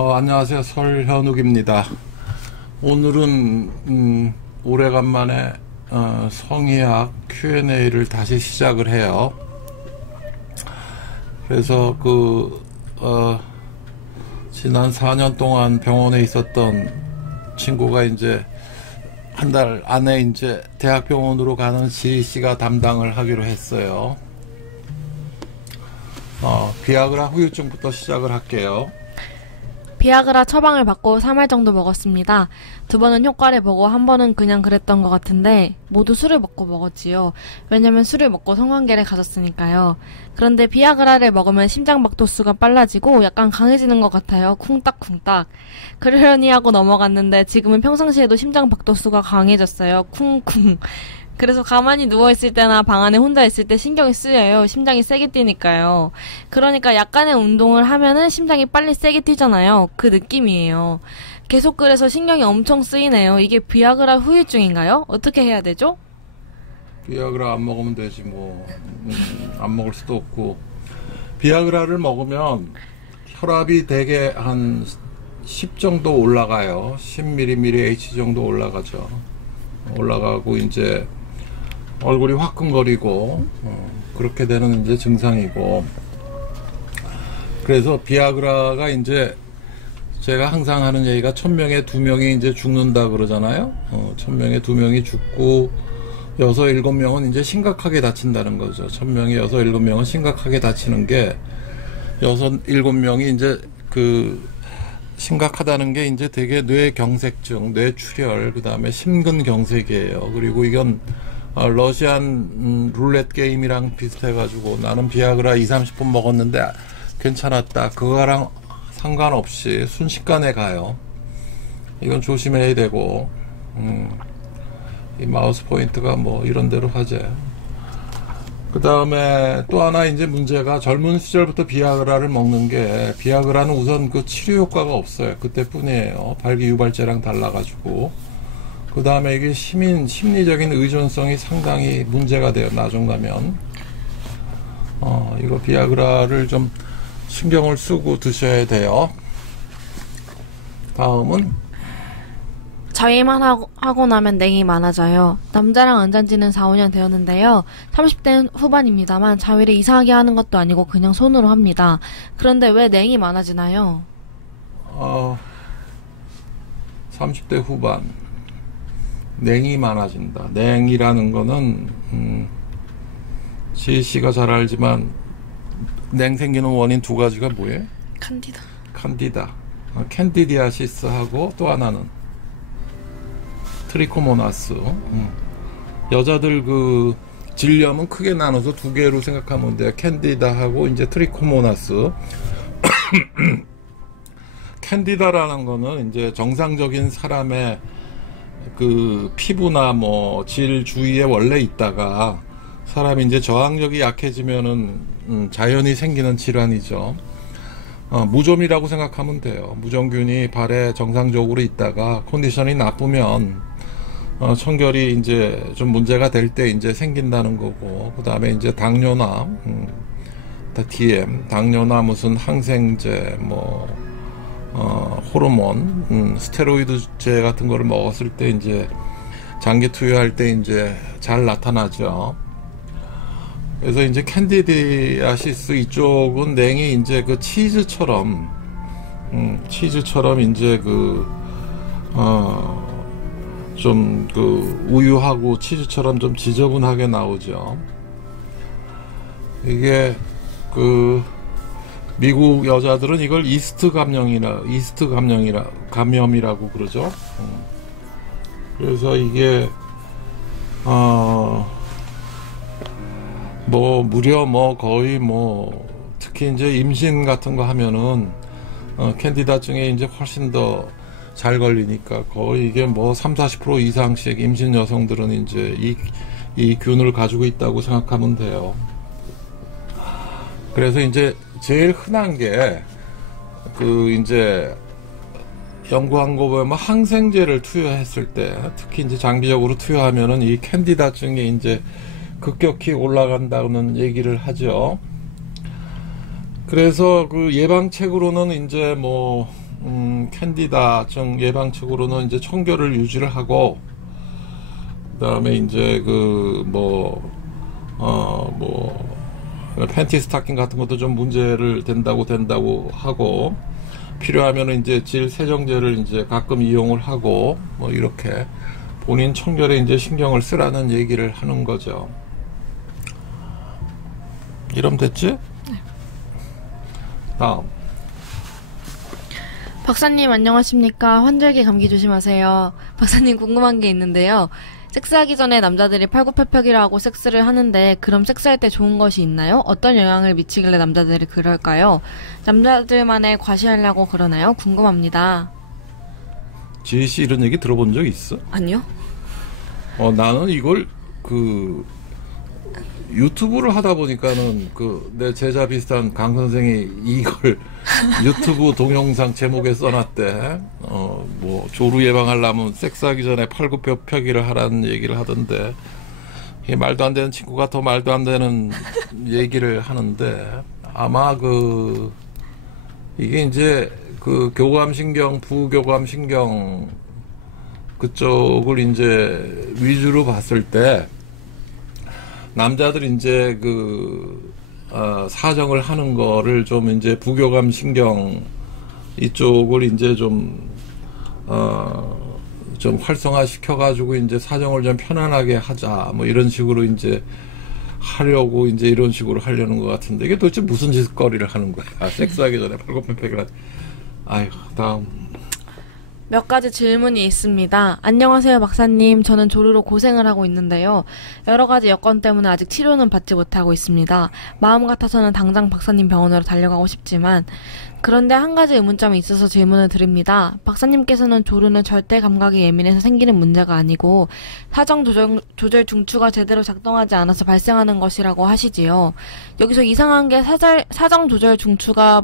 안녕하세요. 설현욱입니다. 오늘은 오래간만에 성의학 Q&A를 다시 시작을 해요. 그래서 지난 4년 동안 병원에 있었던 친구가 이제 한 달 안에 이제 대학병원으로 가는 지희씨가 담당을 하기로 했어요. 비아그라 후유증부터 시작을 할게요. 비아그라 처방을 받고 3알 정도 먹었습니다. 2번은 효과를 보고 1번은 그냥 그랬던 것 같은데 모두 술을 먹고 먹었지요. 왜냐면 술을 먹고 성관계를 가졌으니까요. 그런데 비아그라를 먹으면 심장박도수가 빨라지고 약간 강해지는 것 같아요. 쿵딱쿵딱. 그러려니 하고 넘어갔는데 지금은 평상시에도 심장박도수가 강해졌어요. 쿵쿵. 그래서 가만히 누워있을 때나 방 안에 혼자 있을 때 신경이 쓰여요. 심장이 세게 뛰니까요. 그러니까 약간의 운동을 하면은 심장이 빨리 세게 뛰잖아요. 그 느낌이에요. 계속 그래서 신경이 엄청 쓰이네요. 이게 비아그라 후유증인가요? 어떻게 해야 되죠? 비아그라 안 먹으면 되지 뭐. 안 먹을 수도 없고. 비아그라를 먹으면 혈압이 대개 한 10 정도 올라가요. 10mmH 정도 올라가죠. 올라가고 이제 얼굴이 화끈거리고 그렇게 되는 이제 증상이고, 그래서 비아그라가 이제 제가 항상 하는 얘기가 1000명에 2명이 이제 죽는다 그러잖아요. 1000명에 2명이 죽고 6, 7명은 이제 심각하게 다친다는 거죠. 1000명에 6, 7명은 심각하게 다치는 게 6, 7명이 이제 심각하다는 게 이제 되게 뇌경색증, 뇌출혈, 그 다음에 심근경색이에요. 그리고 이건 러시안 룰렛 게임이랑 비슷해가지고 나는 비아그라 2, 30분 먹었는데 괜찮았다. 그거랑 상관없이 순식간에 가요. 이건 조심해야 되고, 이 마우스 포인트가 뭐 이런 대로 하재. 그 다음에 또 하나 이제 문제가 젊은 시절부터 비아그라를 먹는 게, 비아그라는 우선 그 치료 효과가 없어요. 그때뿐이에요. 발기유발제랑 달라가지고. 그 다음에 이게 심리적인 의존성이 상당히 문제가 돼요. 나중 가면. 이거 비아그라를 좀 신경을 쓰고 드셔야 돼요. 다음은 자위만 하고 나면 냉이 많아져요. 남자랑 안 잔 지는 4, 5년 되었는데요. 30대 후반입니다만 자위를 이상하게 하는 것도 아니고 그냥 손으로 합니다. 그런데 왜 냉이 많아지나요? 30대 후반 냉이 많아진다. 냉이라는 거는 지희씨가 잘 알지만 냉 생기는 원인 2가지가 뭐예요? 칸디다. 캔디디아시스하고 또 하나는 트리코모나스. 여자들 질염은 크게 나눠서 2개로 생각하면 돼요. 캔디다하고 이제 트리코모나스. 캔디다라는 거는 이제 정상적인 사람의 피부나 뭐 질 주위에 원래 있다가 사람이 이제 저항력이 약해지면은 자연히 생기는 질환이죠. 무좀이라고 생각하면 돼요. 무좀균이 발에 정상적으로 있다가 컨디션이 나쁘면 청결이 이제 좀 문제가 될 때 이제 생긴다는 거고, 그 다음에 이제 당뇨나 DM, 당뇨나 항생제, 호르몬, 스테로이드제 같은 거를 먹었을 때 이제 장기 투여할 때 이제 잘 나타나죠. 그래서 이제 캔디디아시스 이쪽은 냉이 이제 치즈처럼 이제 우유하고 치즈처럼 좀 지저분하게 나오죠. 이게 미국 여자들은 이걸 이스트 감염이라고 그러죠. 그래서 이게 무려 거의 특히 이제 임신 같은 거 하면은 캔디다증에 이제 훨씬 더 잘 걸리니까 거의 이게 30-40% 이상씩 임신 여성들은 이제 이 균을 가지고 있다고 생각하면 돼요. 그래서 이제 제일 흔한 게 이제 연구한 거 보면 항생제를 투여했을 때, 특히 이제 장기적으로 투여하면은 이 캔디다증이 이제 급격히 올라간다는 얘기를 하죠. 그래서 예방책으로는 이제 캔디다증 예방책으로는 이제 청결을 유지를 하고, 그다음에 이제 팬티 스타킹 같은 것도 좀 문제를 된다고 하고, 필요하면은 이제 질 세정제를 이제 가끔 이용을 하고, 뭐 이렇게 본인 청결에 이제 신경을 쓰라는 얘기를 하는 거죠. 이러면 됐지? 네. 다음. 박사님 안녕하십니까? 환절기 감기 조심하세요. 박사님 궁금한 게 있는데요. 섹스하기 전에 남자들이 팔굽혀펴기를 섹스를 하는데 그럼 섹스할 때 좋은 것이 있나요? 어떤 영향을 미치길래 남자들이 그럴까요? 남자들만의 과시하려고 그러나요? 궁금합니다. 지혜씨 이런 얘기 들어본 적 있어? 아니요. 나는 이걸 유튜브를 하다 보니까는 내 제자 비슷한 강 선생이 이걸 유튜브 동영상 제목에 써놨대. 조루 예방하려면 섹스하기 전에 팔굽혀펴기를 하라는 얘기를 하던데, 이게 말도 안 되는 친구가 더 말도 안 되는 얘기를 하는데, 아마 이게 이제 교감신경, 부교감신경 그쪽을 이제 위주로 봤을 때, 남자들이 이제 사정을 하는 거를 좀 이제 부교감 신경 이쪽을 이제 좀 활성화 시켜가지고 이제 사정을 좀 편안하게 하자, 뭐 이런 식으로 이제 하려고 이제 이런 식으로 하려는 것 같은데, 이게 도대체 무슨 짓거리를 하는 거야? 섹스하기 전에 팔굽혀펴기를. 아이고, 다음. 몇 가지 질문이 있습니다. 안녕하세요, 박사님. 저는 조루로 고생을 하고 있는데요. 여러 가지 여건 때문에 아직 치료는 받지 못하고 있습니다. 마음 같아서는 당장 박사님 병원으로 달려가고 싶지만, 그런데 한 가지 의문점이 있어서 질문을 드립니다. 박사님께서는 조루는 절대 감각이 예민해서 생기는 문제가 아니고 사정 조절 중추가 제대로 작동하지 않아서 발생하는 것이라고 하시지요. 여기서 이상한 게 사정 조절 중추가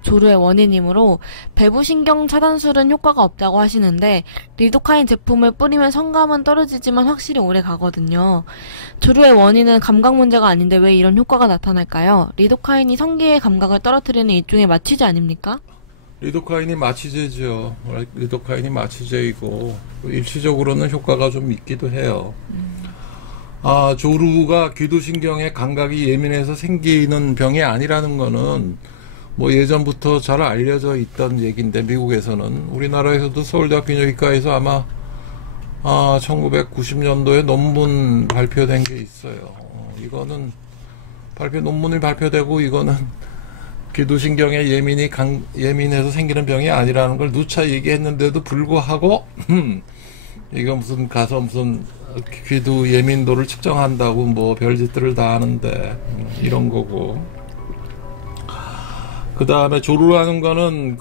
조루의 원인이므로 배부신경 차단술은 효과가 없다고 하시는데, 리도카인 제품을 뿌리면 성감은 떨어지지만 확실히 오래 가거든요. 조루의 원인은 감각 문제가 아닌데 왜 이런 효과가 나타날까요? 리도카인이 성기의 감각을 떨어뜨리는 일종의 마취제 아닙니까? 리도카인이 마취제죠. 리도카인이 마취제이고 일시적으로는 효과가 좀 있기도 해요. 조루가 귀두신경의 감각이 예민해서 생기는 병이 아니라는 거는 뭐 예전부터 잘 알려져 있던 얘기인데, 미국에서는, 우리나라에서도 서울대학 비뇨기과에서 아마 1990년도에 논문 발표된 게 있어요. 이거는 논문이 발표되고, 이거는 귀두신경에 예민해서 생기는 병이 아니라는 걸 누차 얘기했는데도 불구하고 이거 무슨 귀두 예민도를 측정한다고 뭐 별짓들을 다 하는데, 이런 거고. 그 다음에 조루라는 거는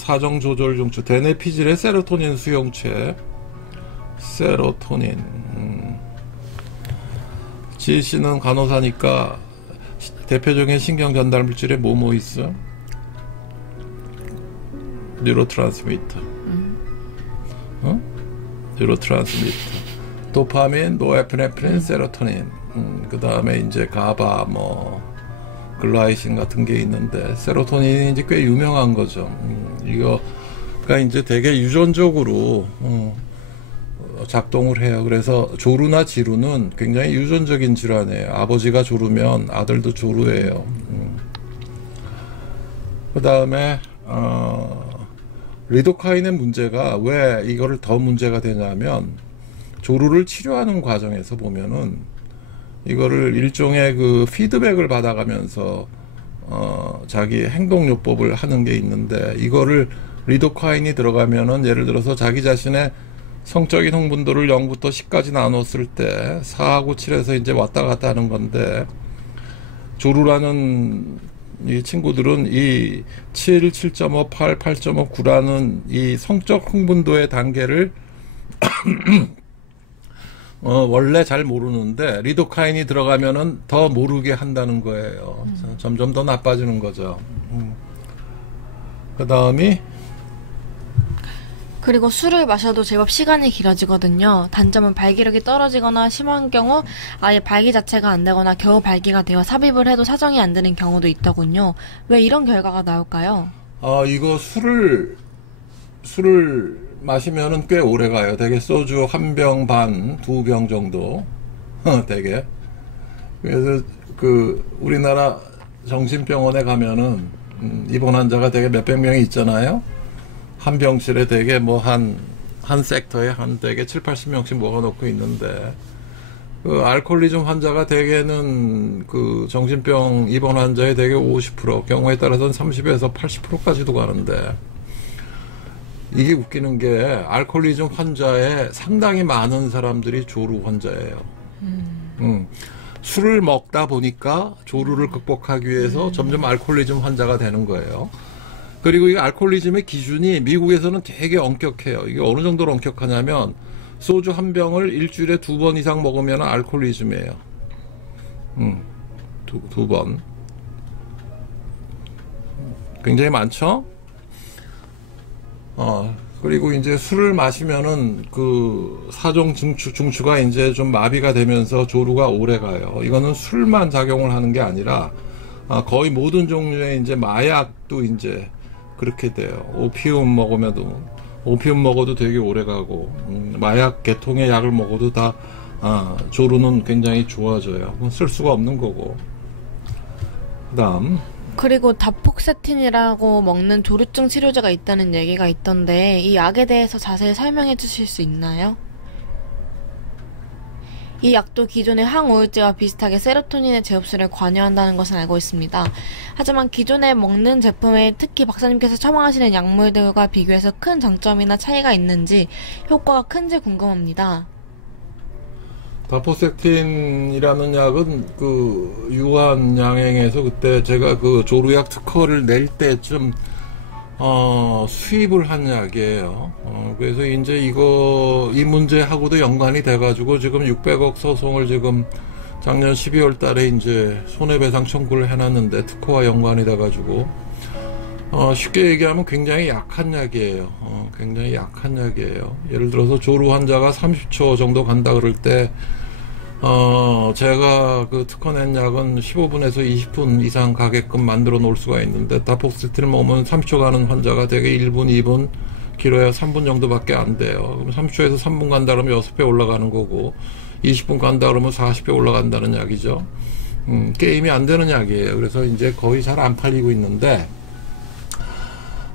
사정 조절 중추, 대뇌피질의 세로토닌 수용체, 세로토닌. 지혜 씨는 간호사니까 대표적인 신경 전달 물질에 뭐 있어? 뉴로트랜스미터. 뉴로트랜스미터. 도파민, 노에프네프린, 세로토닌. 그 다음에 이제 가바, 글라이신 같은 게 있는데, 세로토닌이 이제 꽤 유명한 거죠. 이거가 이제 되게 유전적으로 작동을 해요. 그래서 조루나 지루는 굉장히 유전적인 질환이에요. 아버지가 조루면 아들도 조루예요. 그 다음에 리도카인의 문제가 왜 이거를 더 문제가 되냐면, 조루를 치료하는 과정에서 보면은 이거를 일종의 피드백을 받아가면서 자기 행동요법을 하는 게 있는데, 이거를 리도카인이 들어가면은 예를 들어서 자기 자신의 성적인 흥분도를 0부터 10까지 나눴을 때 4하고 7에서 이제 왔다 갔다 하는 건데, 조루라는 이 친구들은 이 7, 7.5, 8, 8.5, 9라는 이 성적 흥분도의 단계를 원래 잘 모르는데, 리도카인이 들어가면은 더 모르게 한다는 거예요. 점점 더 나빠지는 거죠. 그 다음이, 그리고 술을 마셔도 제법 시간이 길어지거든요. 단점은 발기력이 떨어지거나 심한 경우 아예 발기 자체가 안 되거나 겨우 발기가 되어 삽입을 해도 사정이 안 되는 경우도 있더군요. 왜 이런 결과가 나올까요? 이거 술을 마시면은 꽤 오래 가요. 대개 소주 한 병 반, 두 병 정도. 대개. 그래서 우리나라 정신병원에 가면은, 입원 환자가 대개 몇백 명이 있잖아요. 한 병실에 대개 뭐 한 섹터에 한 대개 7, 80명씩 모아놓고 있는데, 알코올리즘 환자가 대개는 정신병 입원 환자의 대개 50%, 경우에 따라서는 30에서 80%까지도 가는데, 이게 웃기는 게 알코올리즘 환자의 상당히 많은 사람들이 조루 환자예요. 술을 먹다 보니까 조루를 극복하기 위해서 점점 알코올리즘 환자가 되는 거예요. 그리고 이 알코올리즘의 기준이 미국에서는 되게 엄격해요. 이게 어느 정도로 엄격하냐면 소주 한 병을 일주일에 2번 이상 먹으면 알코올리즘이에요. 두 번. 굉장히 많죠? 그리고 이제 술을 마시면은 사종 중추가 이제 좀 마비가 되면서 조루가 오래 가요. 이거는 술만 작용을 하는 게 아니라, 거의 모든 종류의 이제 마약도 이제 그렇게 돼요. 오피움 먹어도 되게 오래 가고, 마약 계통의 약을 먹어도 다, 조루는 굉장히 좋아져요. 쓸 수가 없는 거고. 그리고 다폭세틴이라고 먹는 조루증 치료제가 있다는 얘기가 있던데 이 약에 대해서 자세히 설명해 주실 수 있나요? 이 약도 기존의 항우울제와 비슷하게 세로토닌의 재흡수를 관여한다는 것은 알고 있습니다. 하지만 기존에 먹는 제품에 특히 박사님께서 처방하시는 약물들과 비교해서 큰 장점이나 차이가 있는지 효과가 큰지 궁금합니다. 다포섹틴이라는 약은 유한양행에서 그때 제가 조루약 특허를 낼 때쯤 수입을 한 약이에요. 그래서 이제 이 문제하고도 연관이 돼가지고 지금 600억 소송을 지금 작년 12월 달에 이제 손해배상 청구를 해놨는데 특허와 연관이 돼가지고 쉽게 얘기하면 굉장히 약한 약이에요. 굉장히 약한 약이에요. 예를 들어서 조루 환자가 30초 정도 간다 그럴 때 제가 특허 낸 약은 15분에서 20분 이상 가게끔 만들어 놓을 수가 있는데, 다폭세틴을 먹으면 30초 가는 환자가 되게 1분, 2분, 길어야 3분 정도밖에 안 돼요. 그럼 30초에서 3분 간다 그러면 6배 올라가는 거고, 20분 간다 그러면 40배 올라간다는 약이죠. 게임이 안 되는 약이에요. 그래서 이제 거의 잘 안 팔리고 있는데,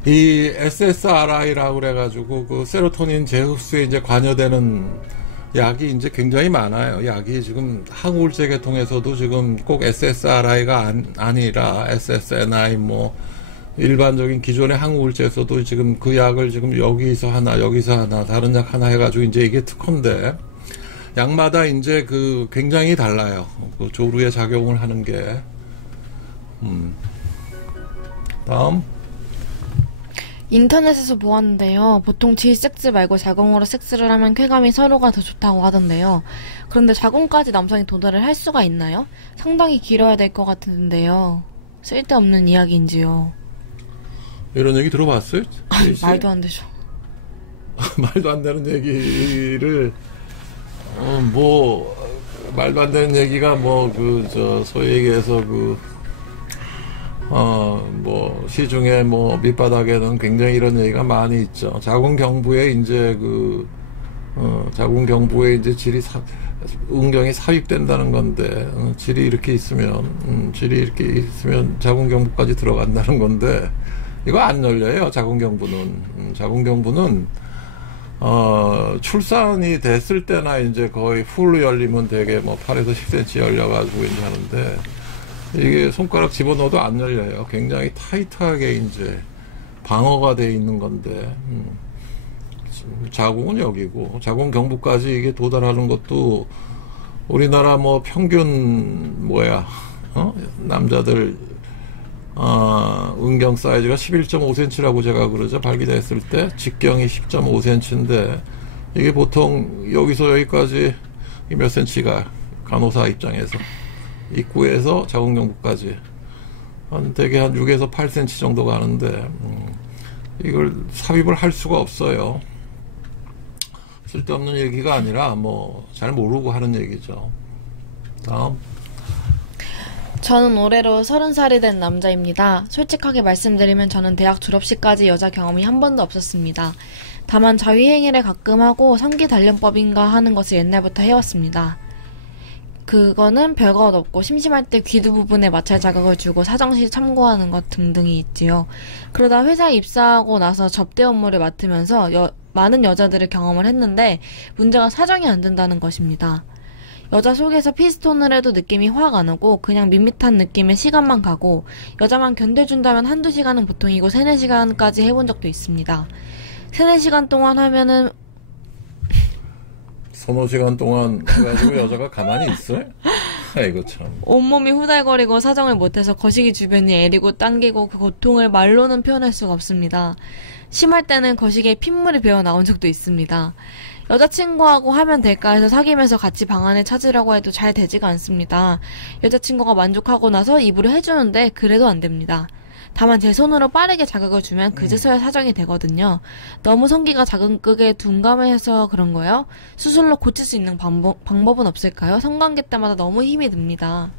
이 SSRI라고 그래가지고 세로토닌 재흡수에 이제 관여되는 약이 이제 굉장히 많아요. 약이 지금 항우울제 계통에서도 지금 꼭 SSRI가 아니라 SSNI 일반적인 기존의 항우울제에서도 지금 그 약을 지금 여기서 하나 다른 약 하나 해가지고 이제 이게 특허인데, 약마다 이제 굉장히 달라요. 조루에 작용을 하는 게. 다음. 인터넷에서 보았는데요. 보통 질섹스 말고 자궁으로 섹스를 하면 쾌감이 서로가 더 좋다고 하던데요. 그런데 자궁까지 남성이 도달을 할 수가 있나요? 상당히 길어야 될 것 같은데요. 쓸데없는 이야기인지요. 이런 얘기 들어봤어요? 말도 안 되죠. 말도 안 되는 얘기를 말도 안 되는 얘기가 소위 얘기해서 시중에 밑바닥에는 굉장히 이런 얘기가 많이 있죠. 자궁경부에 이제 자궁경부에 이제 음경이 삽입된다는 건데, 질이 이렇게 있으면 자궁경부까지 들어간다는 건데, 이거 안 열려요, 자궁경부는, 출산이 됐을 때나 이제 거의 풀로 열리면 되게 8에서 10cm 열려가지고 이제 하는데, 이게 손가락 집어넣어도 안 열려요. 굉장히 타이트하게 이제 방어가 돼 있는 건데, 자궁은 여기고, 자궁 경부까지 이게 도달하는 것도 우리나라 평균 남자들 음경 사이즈가 11.5cm라고 제가 그러죠. 발기됐을 때 직경이 10.5cm인데 이게 보통 여기서 여기까지 몇 cm가 간호사 입장에서 입구에서 자궁경부까지 되게 한 6에서 8cm 정도 가는데 이걸 삽입을 할 수가 없어요. 쓸데없는 얘기가 아니라 잘 모르고 하는 얘기죠. 다음. 저는 올해로 30살이 된 남자입니다. 솔직하게 말씀드리면 저는 대학 졸업식까지 여자 경험이 한 번도 없었습니다. 다만 자위행위를 가끔 하고 성기단련법인가 하는 것을 옛날부터 해왔습니다. 그거는 별것 없고 심심할 때 귀두 부분에 마찰 자극을 주고 사정시 참고하는 것 등등이 있지요. 그러다 회사에 입사하고 나서 접대 업무를 맡으면서 많은 여자들을 경험을 했는데 문제가 사정이 안 된다는 것입니다. 여자 속에서 피스톤을 해도 느낌이 확 안 오고 그냥 밋밋한 느낌의 시간만 가고 여자만 견뎌준다면 한두 시간은 보통이고 3-4시간까지 해본 적도 있습니다. 3-4시간 동안 하면은 서너 시간 동안 해가지고 여자가 가만히 있어요? 아이고 참. 온몸이 후달거리고 사정을 못해서 거시기 주변이 애리고 당기고 그 고통을 말로는 표현할 수가 없습니다. 심할 때는 거시기에 핏물이 배어 나온 적도 있습니다. 여자친구하고 하면 될까 해서 사귀면서 같이 방안을 찾으려고 해도 잘 되지가 않습니다. 여자친구가 만족하고 나서 입으로 해주는데 그래도 안 됩니다. 다만 제 손으로 빠르게 자극을 주면 그제서야 사정이 되거든요. 너무 성기가 자극에 둔감해서 그런 거요? 수술로 고칠 수 있는 방법은 없을까요? 성관계 때마다 너무 힘이 듭니다.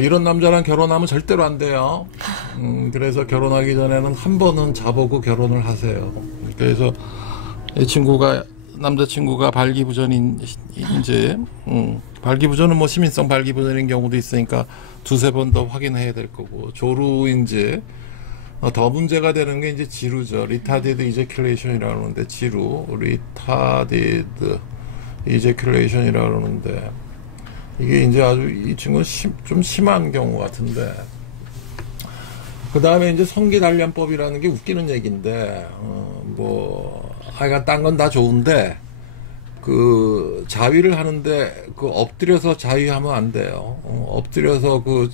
이런 남자랑 결혼하면 절대로 안 돼요. 그래서 결혼하기 전에는 한 번은 자보고 결혼을 하세요. 그래서 이 친구가, 남자친구가 발기부전인지, 발기부전은 뭐 시민성 발기부전인 경우도 있으니까 2-3번 더 확인해야 될 거고, 조루인지, 더 문제가 되는 게 이제 지루죠. 리타디드 이제큘레이션이라고 그러는데, 지루, 리타디드 이제큘레이션이라고 그러는데, 이게 이제 아주 이 친구는 좀 심한 경우 같은데, 그 다음에 이제 성기단련법이라는 게 웃기는 얘기인데, 하여간 딴 건 다 좋은데, 그 자위를 하는데 그 엎드려서 자위하면 안 돼요. 엎드려서 그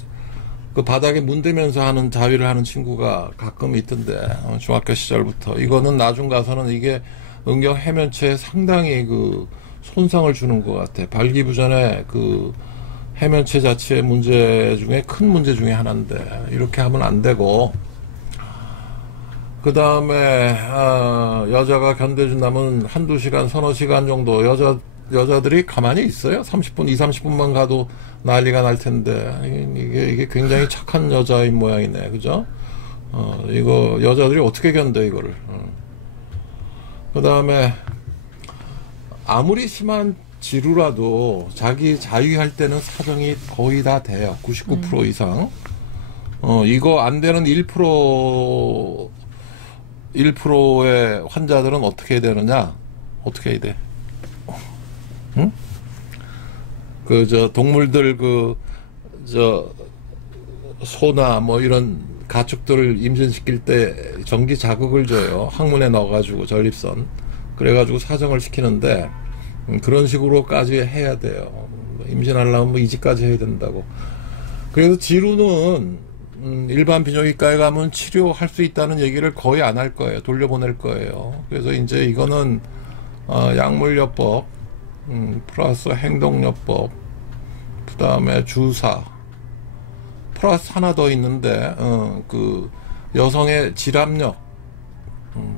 바닥에 문대면서 하는 자위를 하는 친구가 가끔 있던데, 중학교 시절부터. 이거는 나중 가서는 이게 응격 해면체에 상당히 그 손상을 주는 것 같아. 발기부전의 그 해면체 자체의 문제 중에 큰 문제 중에 하나인데, 이렇게 하면 안 되고, 그 다음에 여자가 견뎌준다면 1-2시간, 서너 시간 정도 여자들이 가만히 있어요. 20-30분만 가도 난리가 날 텐데, 이게 굉장히 착한 여자인 모양이네. 그죠? 이거 여자들이 어떻게 견뎌 이거를. 그 다음에 아무리 심한 지루라도 자기 자위할 때는 사정이 거의 다 돼요. 99% 이상. 이거 안 되는 1%의 환자들은 어떻게 해야 되느냐? 어떻게 해야 돼? 응? 동물들 소나 뭐 이런 가축들을 임신시킬 때 전기 자극을 줘요. 항문에 넣어가지고 전립선. 그래가지고 사정을 시키는데, 그런 식으로까지 해야 돼요. 임신하려면 뭐 이지까지 해야 된다고. 그래서 지루는 일반 비뇨기과에 가면 치료할 수 있다는 얘기를 거의 안 할 거예요. 돌려보낼 거예요. 그래서 이제 이거는 약물요법, 플러스 행동요법, 그 다음에 주사, 플러스 하나 더 있는데, 그 여성의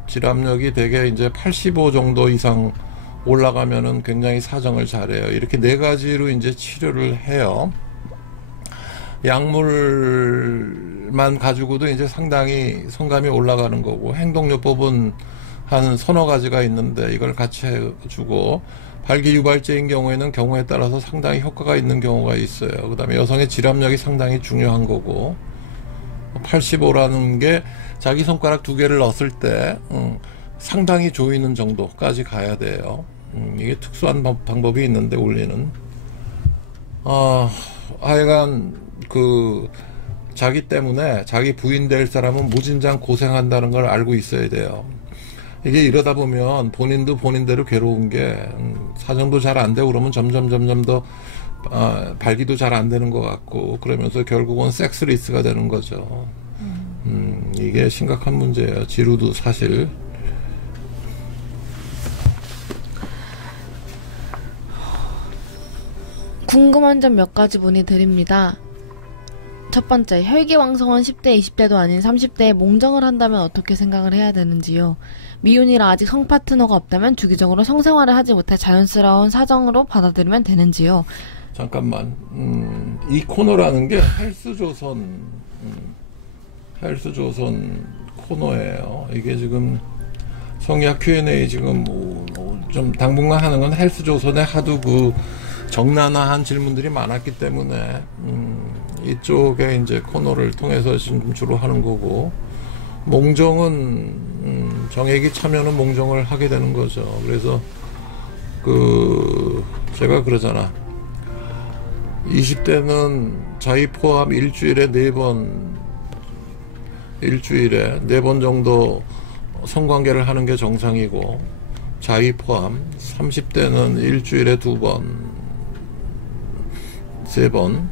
질압력이 되게 이제 85 정도 이상 올라가면은 굉장히 사정을 잘해요. 이렇게 4가지로 이제 치료를 해요. 약물만 가지고도 이제 상당히 성감이 올라가는 거고, 행동요법은 한 서너 가지가 있는데 이걸 같이 해주고, 발기유발제인 경우에는 경우에 따라서 상당히 효과가 있는 경우가 있어요. 그 다음에 여성의 질압력이 상당히 중요한 거고, 85라는 게 자기 손가락 2개를 넣었을 때 상당히 조이는 정도까지 가야 돼요. 이게 특수한 방법이 있는데 원리는 하여간 자기 때문에 자기 부인 될 사람은 무진장 고생한다는 걸 알고 있어야 돼요. 이게 이러다 보면 본인도 본인대로 괴로운 게, 사정도 잘 안 되고 그러면 점점 더 발기도 잘 안 되는 것 같고, 그러면서 결국은 섹스리스가 되는 거죠. 이게 심각한 문제예요. 지루도 사실. 궁금한 점 몇 가지 문의드립니다. 첫 번째, 혈기왕성한 10대, 20대도 아닌 30대에 몽정을 한다면 어떻게 생각을 해야 되는지요? 미혼이라 아직 성파트너가 없다면 주기적으로 성생활을 하지 못해 자연스러운 사정으로 받아들이면 되는지요? 잠깐만. 이 코너라는 게 헬스조선 코너예요. 이게 지금 성의학 Q&A 지금 좀 당분간 하는 건 헬스조선에 하도 그 적나라한 질문들이 많았기 때문에 이쪽에 이제 코너를 통해서 지금 주로 하는 거고, 몽정은 정액이 차면은 몽정을 하게 되는 거죠. 그래서 제가 그러잖아. 20대는 자위 포함 일주일에 4번 정도 성관계를 하는 게 정상이고, 자위 포함 30대는 일주일에 2번, 3번,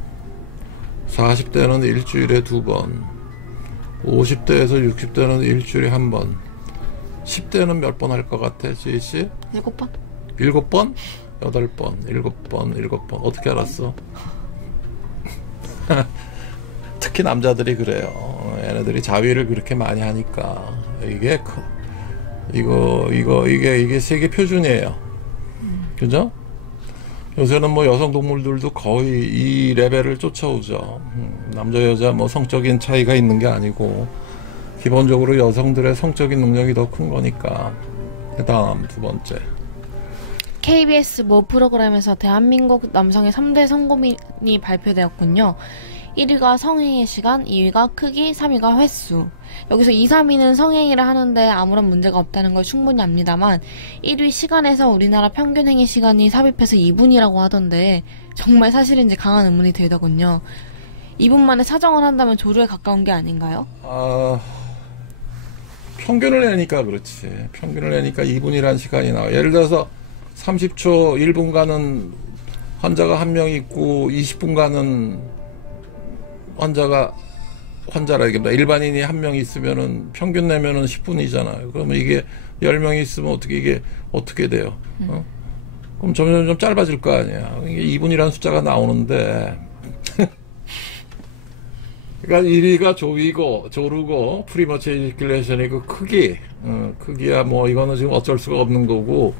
40대는 일주일에 2번, 50대에서 60대는 일주일에 1번, 10대는 몇 번 할 것 같아, 지희씨? 7번. 7번? 8번, 7번. 어떻게 알았어? 특히 남자들이 그래요. 얘네들이 자위를 그렇게 많이 하니까. 이게 세계 표준이에요. 그죠? 요새는 뭐 여성 동물들도 거의 이 레벨을 쫓아오죠. 남자 여자 뭐 성적인 차이가 있는 게 아니고 기본적으로 여성들의 성적인 능력이 더 큰 거니까. 그 다음 두 번째, KBS 모 프로그램에서 대한민국 남성의 3대 성고민이 발표되었군요. 1위가 성행의 시간, 2위가 크기, 3위가 횟수. 여기서 2, 3위는 성행위를 하는데 아무런 문제가 없다는 걸 충분히 압니다만 1위 시간에서 우리나라 평균 행위 시간이 삽입해서 2분이라고 하던데 정말 사실인지 강한 의문이 들더군요. 2분 만에 사정을 한다면 조류에 가까운 게 아닌가요? 평균을 내니까 그렇지. 평균을 내니까 2분이라는 시간이 나와. 예를 들어서 30초 1분 가는 환자가 한 명 있고 20분 가는 환자라기보다 일반인이 한 명 있으면은 평균 내면은 10분이잖아요. 그러면 이게 10명이 있으면 어떻게 돼요? 그럼 점점 짧아질 거 아니야. 이게 2분이라는 숫자가 나오는데 그러니까 1위가 조르고 프리머치 이지큘레이션이 그 크기야 뭐 이거는 지금 어쩔 수가 없는 거고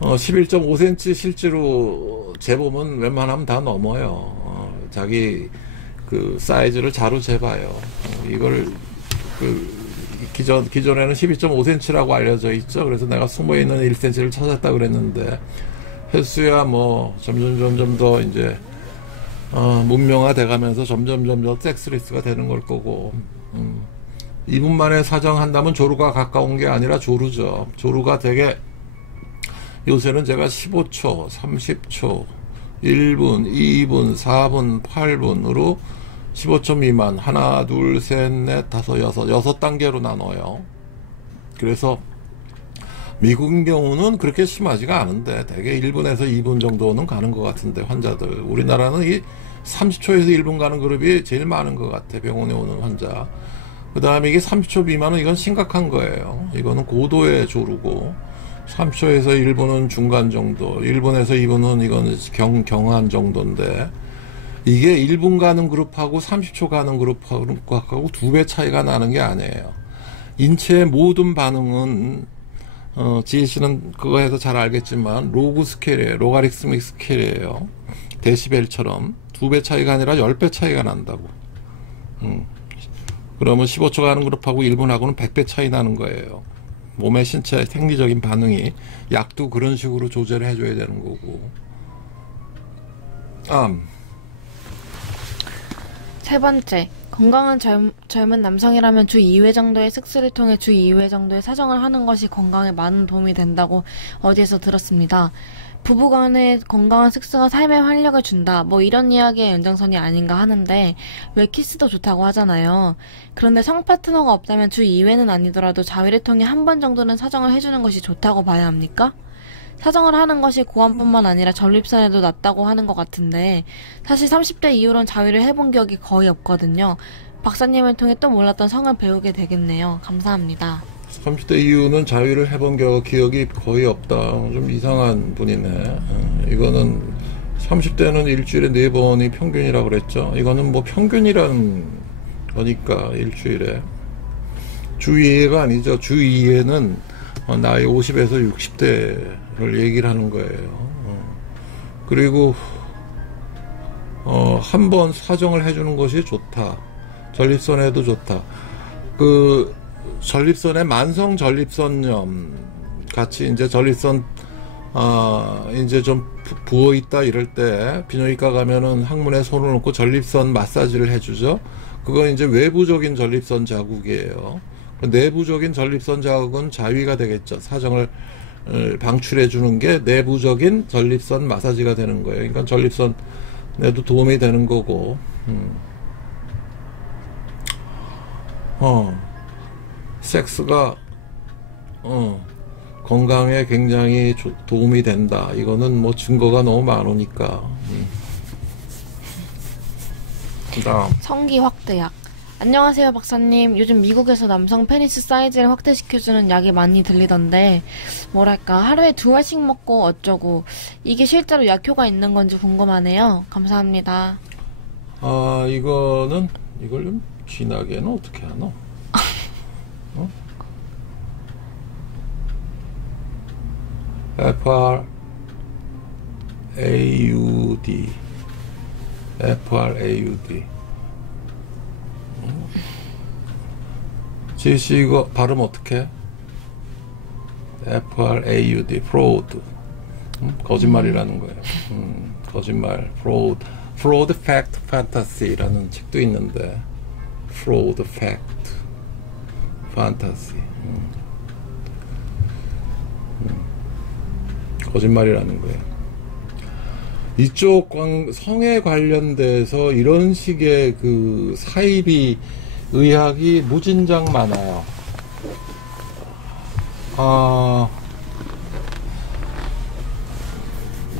11.5cm 실제로 재보면 웬만하면 다 넘어요. 자기 그 사이즈를 자로 재봐요. 이걸 기존에는 12.5cm라고 알려져 있죠. 그래서 내가 숨어있는 1cm를 찾았다 그랬는데 횟수야 뭐 점점 더 이제 문명화돼 가면서 점점 섹스리스가 되는 걸 거고 2분 만에 사정한다면 조루가 가까운 게 아니라 조루죠. 조루가 되게 요새는 제가 15초, 30초, 1분, 2분, 4분, 8분으로 15초 미만 하나, 둘, 셋, 넷, 다섯, 여섯 단계로 나눠요. 그래서 미국인 경우는 그렇게 심하지가 않은데 대개 1분에서 2분 정도는 가는 것 같은데 환자들. 우리나라는 이 30초에서 1분 가는 그룹이 제일 많은 것 같아. 병원에 오는 환자. 그 다음에 이게 30초 미만은 이건 심각한 거예요. 이거는 고도의 조루고 3초에서 1분은 중간 정도, 1분에서 2분은 이건 경한 정도인데 이게 1분 가는 그룹하고 30초 가는 그룹하고 2배 차이가 나는 게 아니에요. 인체의 모든 반응은 지혜 씨는 그거 해서 잘 알겠지만 로그 스케일이에요. 로가리스믹 스케일이에요. 데시벨처럼 2배 차이가 아니라 10배 차이가 난다고. 그러면 15초 가는 그룹하고 1분하고는 100배 차이 나는 거예요. 몸의 신체 생리적인 반응이. 약도 그런 식으로 조절을 해줘야 되는 거고. 세 번째, 건강한 젊은 남성이라면 주 2회 정도의 섹스를 통해 주 2회 정도의 사정을 하는 것이 건강에 많은 도움이 된다고 어디에서 들었습니다. 부부간의 건강한 섹스가 삶의 활력을 준다, 뭐 이런 이야기의 연장선이 아닌가 하는데 왜 키스도 좋다고 하잖아요. 그런데 성 파트너가 없다면 주 2회는 아니더라도 자위를 통해 한 번 정도는 사정을 해주는 것이 좋다고 봐야 합니까? 사정을 하는 것이 고환뿐만 아니라 전립선에도 낫다고 하는 것 같은데 사실 30대 이후로는 자위를 해본 기억이 거의 없거든요. 박사님을 통해 또 몰랐던 성을 배우게 되겠네요. 감사합니다. 30대 이후는 자위를 해본 기억이 거의 없다. 좀 이상한 분이네. 이거는 30대는 일주일에 4번이 평균이라고 그랬죠. 이거는 뭐 평균이라는 거니까 일주일에. 주 2회가 아니죠. 주 2회는 나이 50에서 60대를 얘기를 하는 거예요. 그리고 한 번 사정을 해주는 것이 좋다. 전립선에도 좋다. 그 전립선에 만성 전립선염 같이 이제 전립선 이제 좀 부어 있다 이럴 때 비뇨기과 가면은 항문에 손을 놓고 전립선 마사지를 해주죠. 그건 이제 외부적인 전립선 자국이에요. 내부적인 전립선 자국은 자위가 되겠죠. 사정을 방출해 주는 게 내부적인 전립선 마사지가 되는 거예요. 그러니까 전립선에도 도움이 되는 거고. 섹스가 건강에 굉장히 도움이 된다. 이거는 뭐 증거가 너무 많으니까. 그다음 성기 확대약. 안녕하세요, 박사님. 요즘 미국에서 남성 페니스 사이즈를 확대시켜주는 약이 많이 들리던데, 뭐랄까, 하루에 2알씩 먹고 어쩌고, 이게 실제로 약효가 있는 건지 궁금하네요. 감사합니다. 이걸 좀 진하게는 어떻게 하노? FRAUD 지씨 이거 발음 어떻게? FRAUD fraud 거짓말이라는 거예요. 거짓말 fraud fact fantasy라는 책도 있는데 fraud fact fantasy 거짓말이라는 거예요. 이쪽 성에 관련돼서 이런 식의 그 사이비 의학이 무진장 많아요.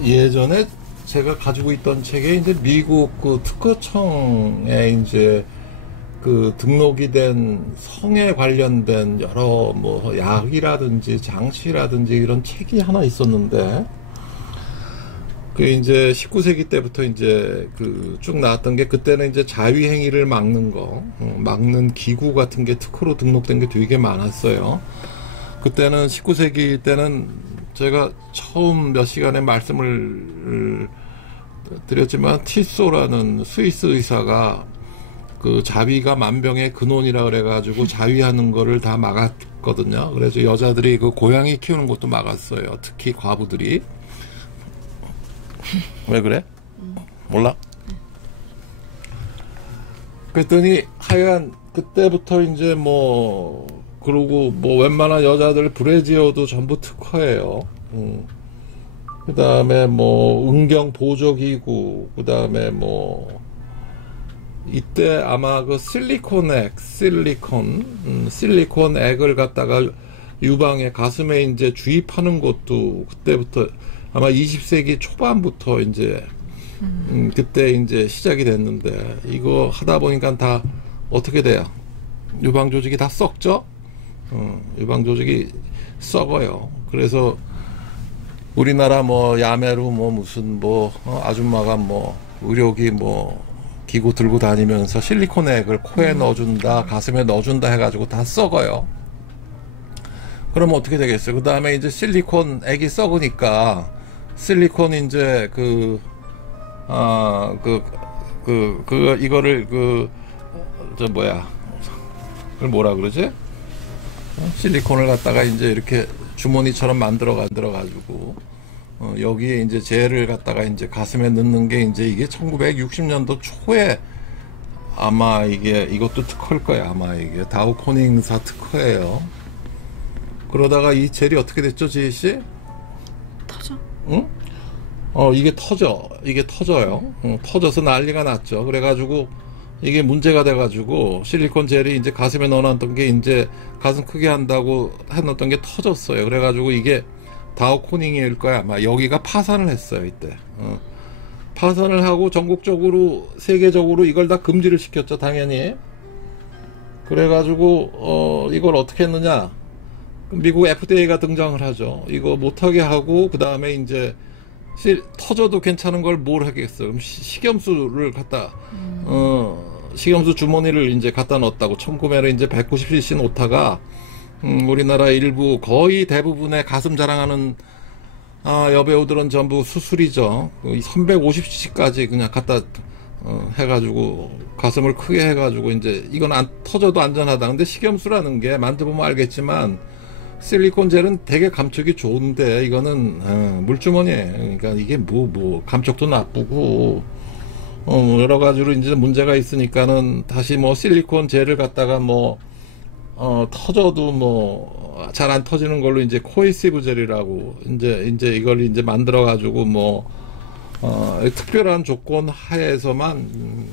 예전에 제가 가지고 있던 책에 이제 미국 그 특허청에 이제 그 등록이 된 성에 관련된 여러 뭐 약이라든지 장치라든지 이런 책이 하나 있었는데, 그 이제 19세기 때부터 이제 그 쭉 나왔던 게, 그때는 이제 자위 행위를 막는 기구 같은 게 특허로 등록된 게 되게 많았어요. 그때는 19세기 때는 제가 처음 몇 시간에 말씀을 드렸지만, 티소라는 스위스 의사가 그 자위가 만병의 근원이라 그래가지고 자위하는 거를 다 막았거든요. 그래서 여자들이 그 고양이 키우는 것도 막았어요. 특히 과부들이. 왜 그래? 몰라? 그랬더니 하여간 그때부터 이제 뭐 그러고 뭐 웬만한 여자들 브래지어도 전부 특허예요. 그 다음에 뭐 음경 보조기구, 그 다음에 뭐 이때 아마 그 실리콘 액을 갖다가 유방에 가슴에 이제 주입하는 것도 그때부터 아마 20세기 초반부터 이제 그때 이제 시작이 됐는데, 이거 하다 보니까 다 어떻게 돼요? 유방 조직이 다 썩죠? 유방 조직이 썩어요. 그래서 우리나라 뭐 야매로 뭐 무슨 뭐 아줌마가 뭐 의료기 뭐 기구 들고 다니면서 실리콘 액을 코에 넣어준다, 가슴에 넣어준다 해가지고 다 썩어요. 그러면 어떻게 되겠어요? 그 다음에 이제 실리콘 액이 썩으니까 실리콘 이제 이거를 그걸 뭐라 그러지? 실리콘을 갖다가 이제 이렇게 주머니처럼 만들어가지고 여기에 이제 젤을 갖다가 이제 가슴에 넣는 게 이게 1960년도 초에 아마 이것도 특허일 거야. 아마 이게 다우 코닝사 특허예요. 그러다가 이 젤이 어떻게 됐죠, 지희씨? 터져. 응? 이게 터져요. 터져서 난리가 났죠. 그래가지고 이게 문제가 돼가지고 실리콘 젤이 이제 가슴에 넣어놨던 게 이제 가슴 크게 한다고 해놓았던 게 터졌어요. 그래가지고 이게 다우 코닝일 거야. 아마 여기가 파산을 했어요, 이때. 파산을 하고 전국적으로, 세계적으로 이걸 다 금지를 시켰죠, 당연히. 그래가지고, 이걸 어떻게 했느냐. 미국 FDA가 등장을 하죠. 이거 못하게 하고, 그 다음에 이제, 터져도 괜찮은 걸 뭘 하겠어. 그럼 식염수를 갖다, 식염수 주머니를 이제 갖다 넣었다고. 처음에 이제 190cc 놓다가, 우리나라 일부 거의 대부분의 가슴 자랑하는 여배우들은 전부 수술이죠. 350cc까지 그냥 갖다 해가지고 가슴을 크게 해가지고 이제 이건 안 터져도 안전하다. 근데 식염수라는 게 만져보면 알겠지만 실리콘 젤은 되게 감촉이 좋은데 이거는 물주머니예요. 그러니까 이게 감촉도 나쁘고 여러 가지로 이제 문제가 있으니까는 다시 뭐 실리콘 젤을 갖다가 터져도 잘 안 터지는 걸로 이제 코에시브 젤이라고 이제 이걸 이제 만들어 가지고 특별한 조건 하에서만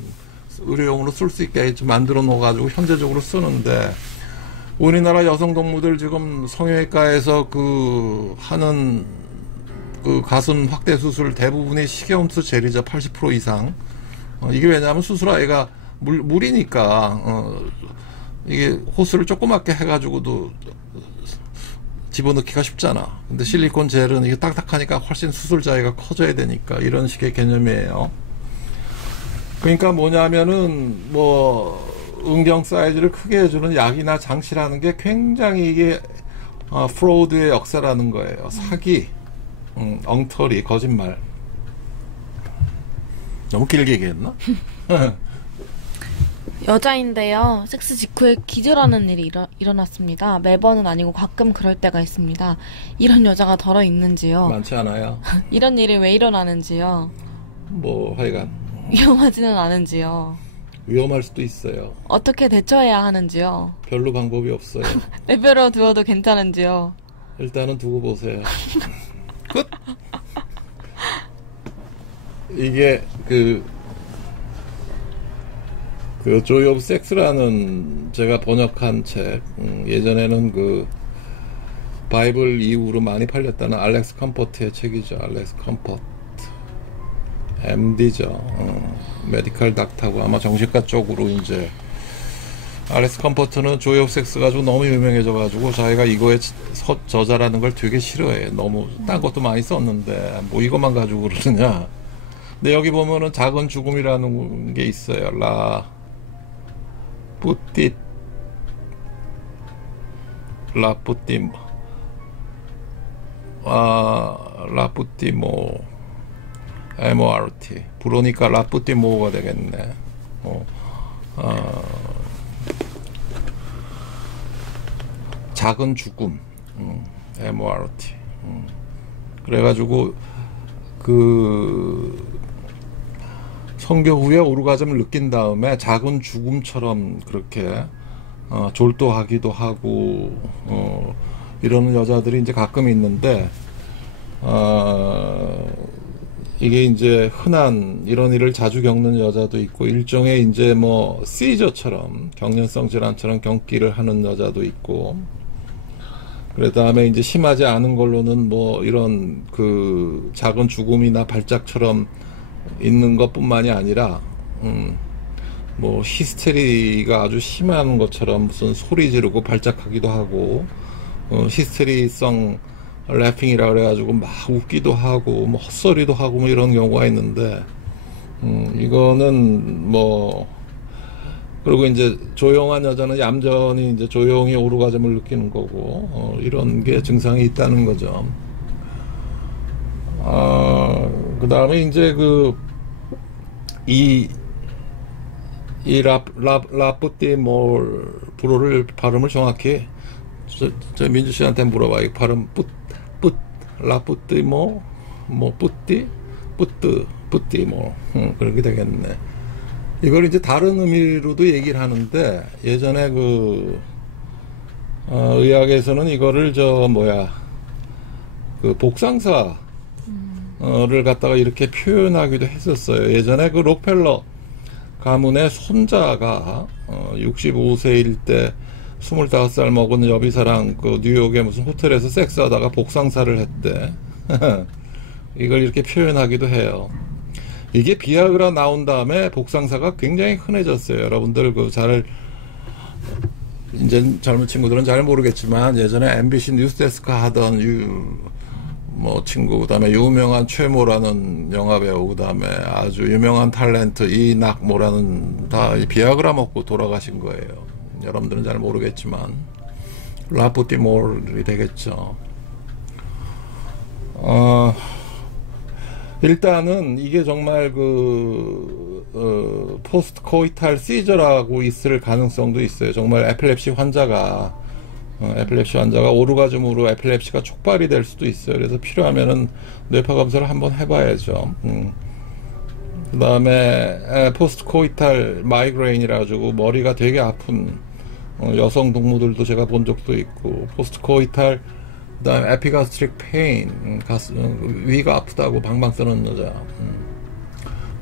의료용으로 쓸 수 있게 만들어 놓아 가지고 현재적으로 쓰는데 우리나라 여성 동무들 지금 성형외과에서 하는 가슴 확대 수술 대부분이 식염수 젤이죠. 80% 이상. 이게 왜냐하면 수술아이가 물이니까 이게 호스를 조그맣게 해가지고도 집어넣기가 쉽잖아. 근데 실리콘 젤은 이게 딱딱하니까 훨씬 수술 자위가 커져야 되니까 이런 식의 개념이에요. 그러니까 뭐냐면은 음경 사이즈를 크게 해주는 약이나 장치라는 게 굉장히 이게 프로드의 역사라는 거예요. 사기, 엉터리, 거짓말. 너무 길게 얘기했나? 여자인데요. 섹스 직후에 기절하는 일이 일어났습니다. 매번은 아니고 가끔 그럴 때가 있습니다. 이런 여자가 덜어 있는지요? 많지 않아요. 이런 일이 왜 일어나는지요? 하여간. 위험하지는 않은지요? 위험할 수도 있어요. 어떻게 대처해야 하는지요? 별로 방법이 없어요. 내버려 두어도 괜찮은지요? 일단은 두고 보세요. 끝! 이게 조이 오브 섹스라는 제가 번역한 책, 예전에는 바이블 이후로 많이 팔렸다는 알렉스 컴포트의 책이죠. 알렉스 컴포트. MD죠. 메디컬 닥터고 아마 정신과 쪽으로 이제 알렉스 컴포트는 조이 오브 섹스 가지고 너무 유명해져가지고 자기가 이거의 저자라는 걸 되게 싫어해. 너무 딴 것도 많이 썼는데 이것만 가지고 그러느냐. 근데 여기 보면은 작은 죽음이라는 게 있어요. 라푸티모 MORT 부르니까 라푸티모가 되겠네. 작은 죽음 MORT 그래가지고 성교 후에 오르가즘을 느낀 다음에 작은 죽음처럼 그렇게 졸도하기도 하고 이러는 여자들이 이제 가끔 있는데 이게 이제 흔한 이런 일을 자주 겪는 여자도 있고 일종의 이제 시저처럼 경련성 질환처럼 경기를 하는 여자도 있고 그 다음에 이제 심하지 않은 걸로는 이런 작은 죽음이나 발작처럼 있는 것뿐만이 아니라 히스테리가 아주 심한 것처럼 무슨 소리 지르고 발작하기도 하고 히스테리성 래핑이라 그래가지고 막 웃기도 하고 헛소리도 하고 이런 경우가 있는데 이거는 그리고 이제 조용한 여자는 얌전히 이제 조용히 오르가즘을 느끼는 거고 이런 게 증상이 있다는 거죠. 그 다음에 이제 라푸티몰 불어를 발음을 정확히 저 민주 씨한테 물어봐. 이 발음 라푸티모 뿌띠 그렇게 되겠네. 이걸 이제 다른 의미로도 얘기를 하는데 예전에 의학에서는 이거를 복상사 를 갖다가 이렇게 표현하기도 했었어요. 예전에 록펠러 가문의 손자가 65세일 때 25살 먹은 여비사랑 뉴욕의 무슨 호텔에서 섹스하다가 복상사를 했대. 이걸 이렇게 표현하기도 해요. 이게 비아그라 나온 다음에 복상사가 굉장히 흔해졌어요. 여러분들 이제 젊은 친구들은 잘 모르겠지만 예전에 MBC 뉴스데스크 하던 친구, 그 다음에 유명한 최모라는 영화배우, 그 다음에 아주 유명한 탤런트 이낙모라는 다 비아그라 먹고 돌아가신 거예요. 여러분들은 잘 모르겠지만 라푸티몰이 되겠죠. 어, 일단은 이게 정말 포스트 코이탈 시저라고 있을 가능성도 있어요. 정말 에필lep시 환자가 오르가즘으로 에필lep시가 촉발이 될 수도 있어요. 그래서 필요하면은 뇌파 검사를 한번 해봐야죠. 그 다음에 포스트 코이탈 마이그레인이라 가지고 머리가 되게 아픈 여성 동무들도 제가 본 적도 있고, 포스트 코이탈, 그 다음에 에피가스트릭 페인, 위가 아프다고 방방 뜨는 여자,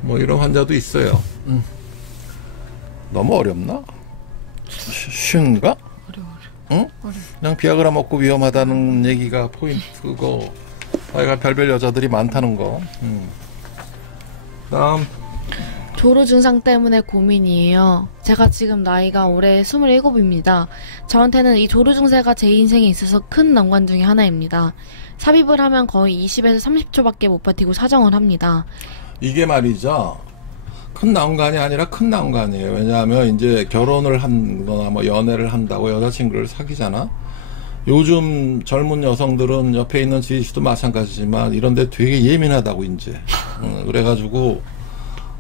뭐 이런 환자도 있어요. 너무 어렵나? 쉬운가? 응? 그냥 비아그라 먹고 위험하다는 얘기가 포인트고, 아이가 별별 여자들이 많다는 거. 다음. 조루 증상 때문에 고민이에요. 제가 지금 나이가 올해 27입니다. 저한테는 이 조루 증세가 제 인생에 있어서 큰 난관 중에 하나입니다. 삽입을 하면 거의 20에서 30초밖에 못 버티고 사정을 합니다. 이게 말이죠, 큰 난관이 아니라 큰 난관이에요. 왜냐하면 이제 결혼을 한거나 뭐 연애를 한다고 여자친구를 사귀잖아. 요즘 젊은 여성들은 옆에 있는 지희씨도 마찬가지지만 이런데 되게 예민하다고 이제. 그래가지고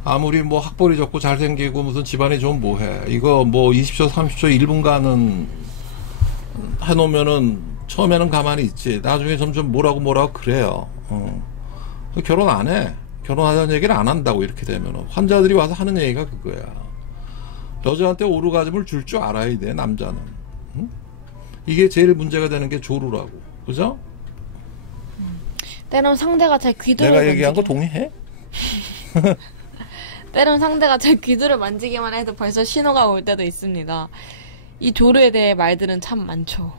아무리 뭐 학벌이 좋고 잘생기고 무슨 집안이 좀 뭐해, 이거 뭐 20초 30초 1분간은 해놓으면은 처음에는 가만히 있지, 나중에 점점 뭐라고 그래요. 결혼 안 해. 결혼하자는 얘기를 안 한다고. 이렇게 되면은 환자들이 와서 하는 얘기가 그거야. 여자한테 오르가즘을 줄 줄 알아야 돼, 남자는. 이게 제일 문제가 되는 게 조루라고. 그죠? 때론 상대가 제 귀두를 내가 얘기한 거 동의해? 때론 상대가 제 귀두를 만지기만 해도 벌써 신호가 올 때도 있습니다. 이 조루에 대해 말들은 참 많죠.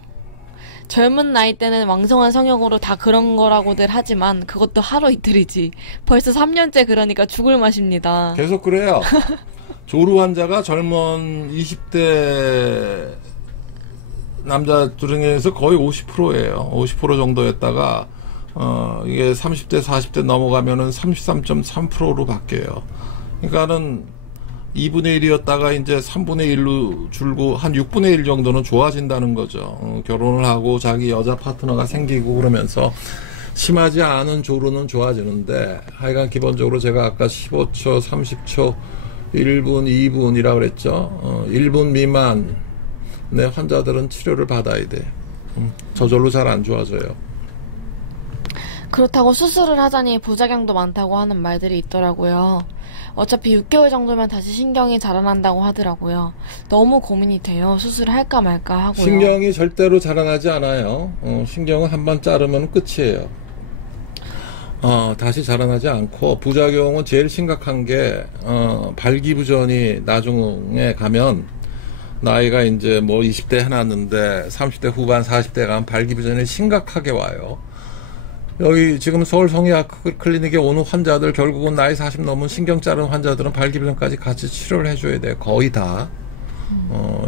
젊은 나이 때는 왕성한 성욕으로 다 그런 거라고들 하지만 그것도 하루 이틀이지. 벌써 3년째 그러니까 죽을 맛입니다. 계속 그래요. 조루 환자가 젊은 20대 남자 중에서 거의 50%예요. 50% 정도였다가 이게 30대 40대 넘어가면은 33.3%로 바뀌어요. 그러니까는 2분의 1이었다가 이제 3분의 1로 줄고 한 6분의 1 정도는 좋아진다는 거죠. 결혼을 하고 자기 여자 파트너가 생기고 그러면서 심하지 않은 조루는 좋아지는데, 하여간 기본적으로 제가 아까 15초, 30초, 1분, 2분이라고 그랬죠. 1분 미만의 환자들은 치료를 받아야 돼. 저절로 잘 안 좋아져요. 그렇다고 수술을 하자니 부작용도 많다고 하는 말들이 있더라고요. 어차피 6개월 정도면 다시 신경이 자라난다고 하더라고요. 너무 고민이 돼요. 수술을 할까 말까 하고요. 신경이 절대로 자라나지 않아요. 신경을 한번 자르면 끝이에요. 다시 자라나지 않고, 부작용은 제일 심각한 게 발기부전이 나중에 가면, 나이가 이제 뭐 20대 해놨는데 30대 후반 40대 가면 발기부전이 심각하게 와요. 여기 지금 서울 성의학 클리닉에 오는 환자들 결국은 나이 40 넘은 신경 자른 환자들은 발기부전까지 같이 치료를 해줘야 돼. 거의 다.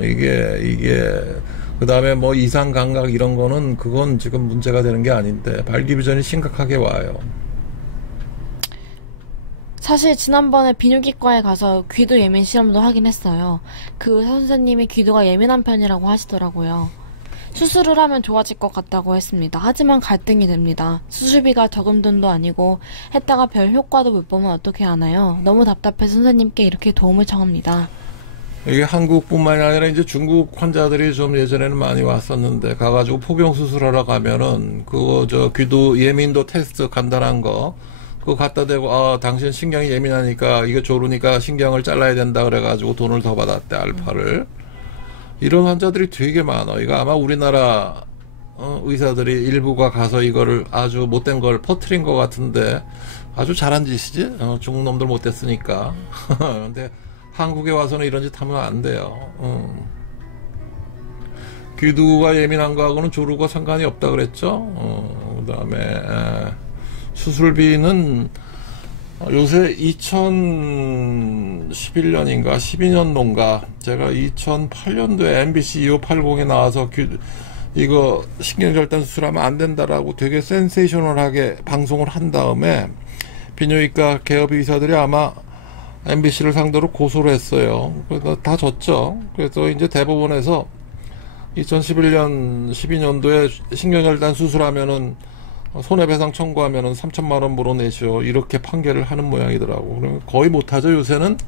이게 그 다음에 뭐 이상 감각 이런 거는 그건 지금 문제가 되는 게 아닌데 발기부전이 심각하게 와요. 사실 지난번에 비뇨기과에 가서 귀두 예민 실험도 하긴 했어요. 그 의사 선생님이 귀두가 예민한 편이라고 하시더라고요. 수술을 하면 좋아질 것 같다고 했습니다. 하지만 갈등이 됩니다. 수술비가 적은 돈도 아니고 했다가 별 효과도 못 보면 어떻게 하나요? 너무 답답해서 선생님께 이렇게 도움을 청합니다. 이게 한국뿐만이 아니라 이제 중국 환자들이 좀 예전에는 많이 왔었는데, 가가지고 포경 수술하러 가면은 귀두 예민도 테스트 간단한 거 그거 갖다 대고, 당신 신경이 예민하니까 이거 조르니까 신경을 잘라야 된다 그래가지고 돈을 더 받았대, 알파를. 이런 환자들이 되게 많아. 이거 아마 우리나라 의사들이 일부가 가서 이거를 아주 못된 걸 퍼뜨린 것 같은데, 아주 잘한 짓이지. 중국 놈들 못됐으니까. 근데 한국에 와서는 이런 짓 하면 안 돼요. 귀두가 예민한 거하고는 조루가 상관이 없다 그랬죠. 그 다음에 수술비는 요새 2011년인가 12년도인가 제가 2008년도에 MBC 2580에 나와서 이거 신경절단 수술하면 안 된다라고 되게 센세이셔널하게 방송을 한 다음에 비뇨기과 개업 의사들이 아마 MBC를 상대로 고소를 했어요. 그래서 다 졌죠. 그래서 이제 대법원에서 2011년 12년도에 신경절단 수술하면은 손해배상 청구하면은 3천만 원 물어내시오 이렇게 판결을 하는 모양이더라고. 그러면 거의 못하죠. 요새는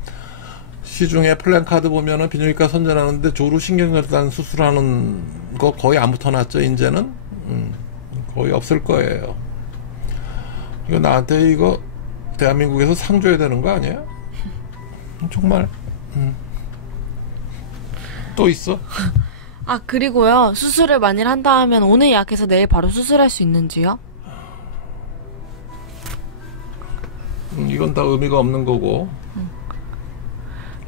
시중에 플랜카드 보면은 비뇨기과 선전하는데 조루 신경절단 수술하는 거 거의 안 붙어놨죠. 이제는 거의 없을 거예요. 이거 나한테 이거 대한민국에서 상 줘야 되는 거 아니야? 정말. 또 있어? 아, 그리고요. 수술을 만일 한다 하면 오늘 예약해서 내일 바로 수술할 수 있는지요? 이건 다 의미가 없는 거고.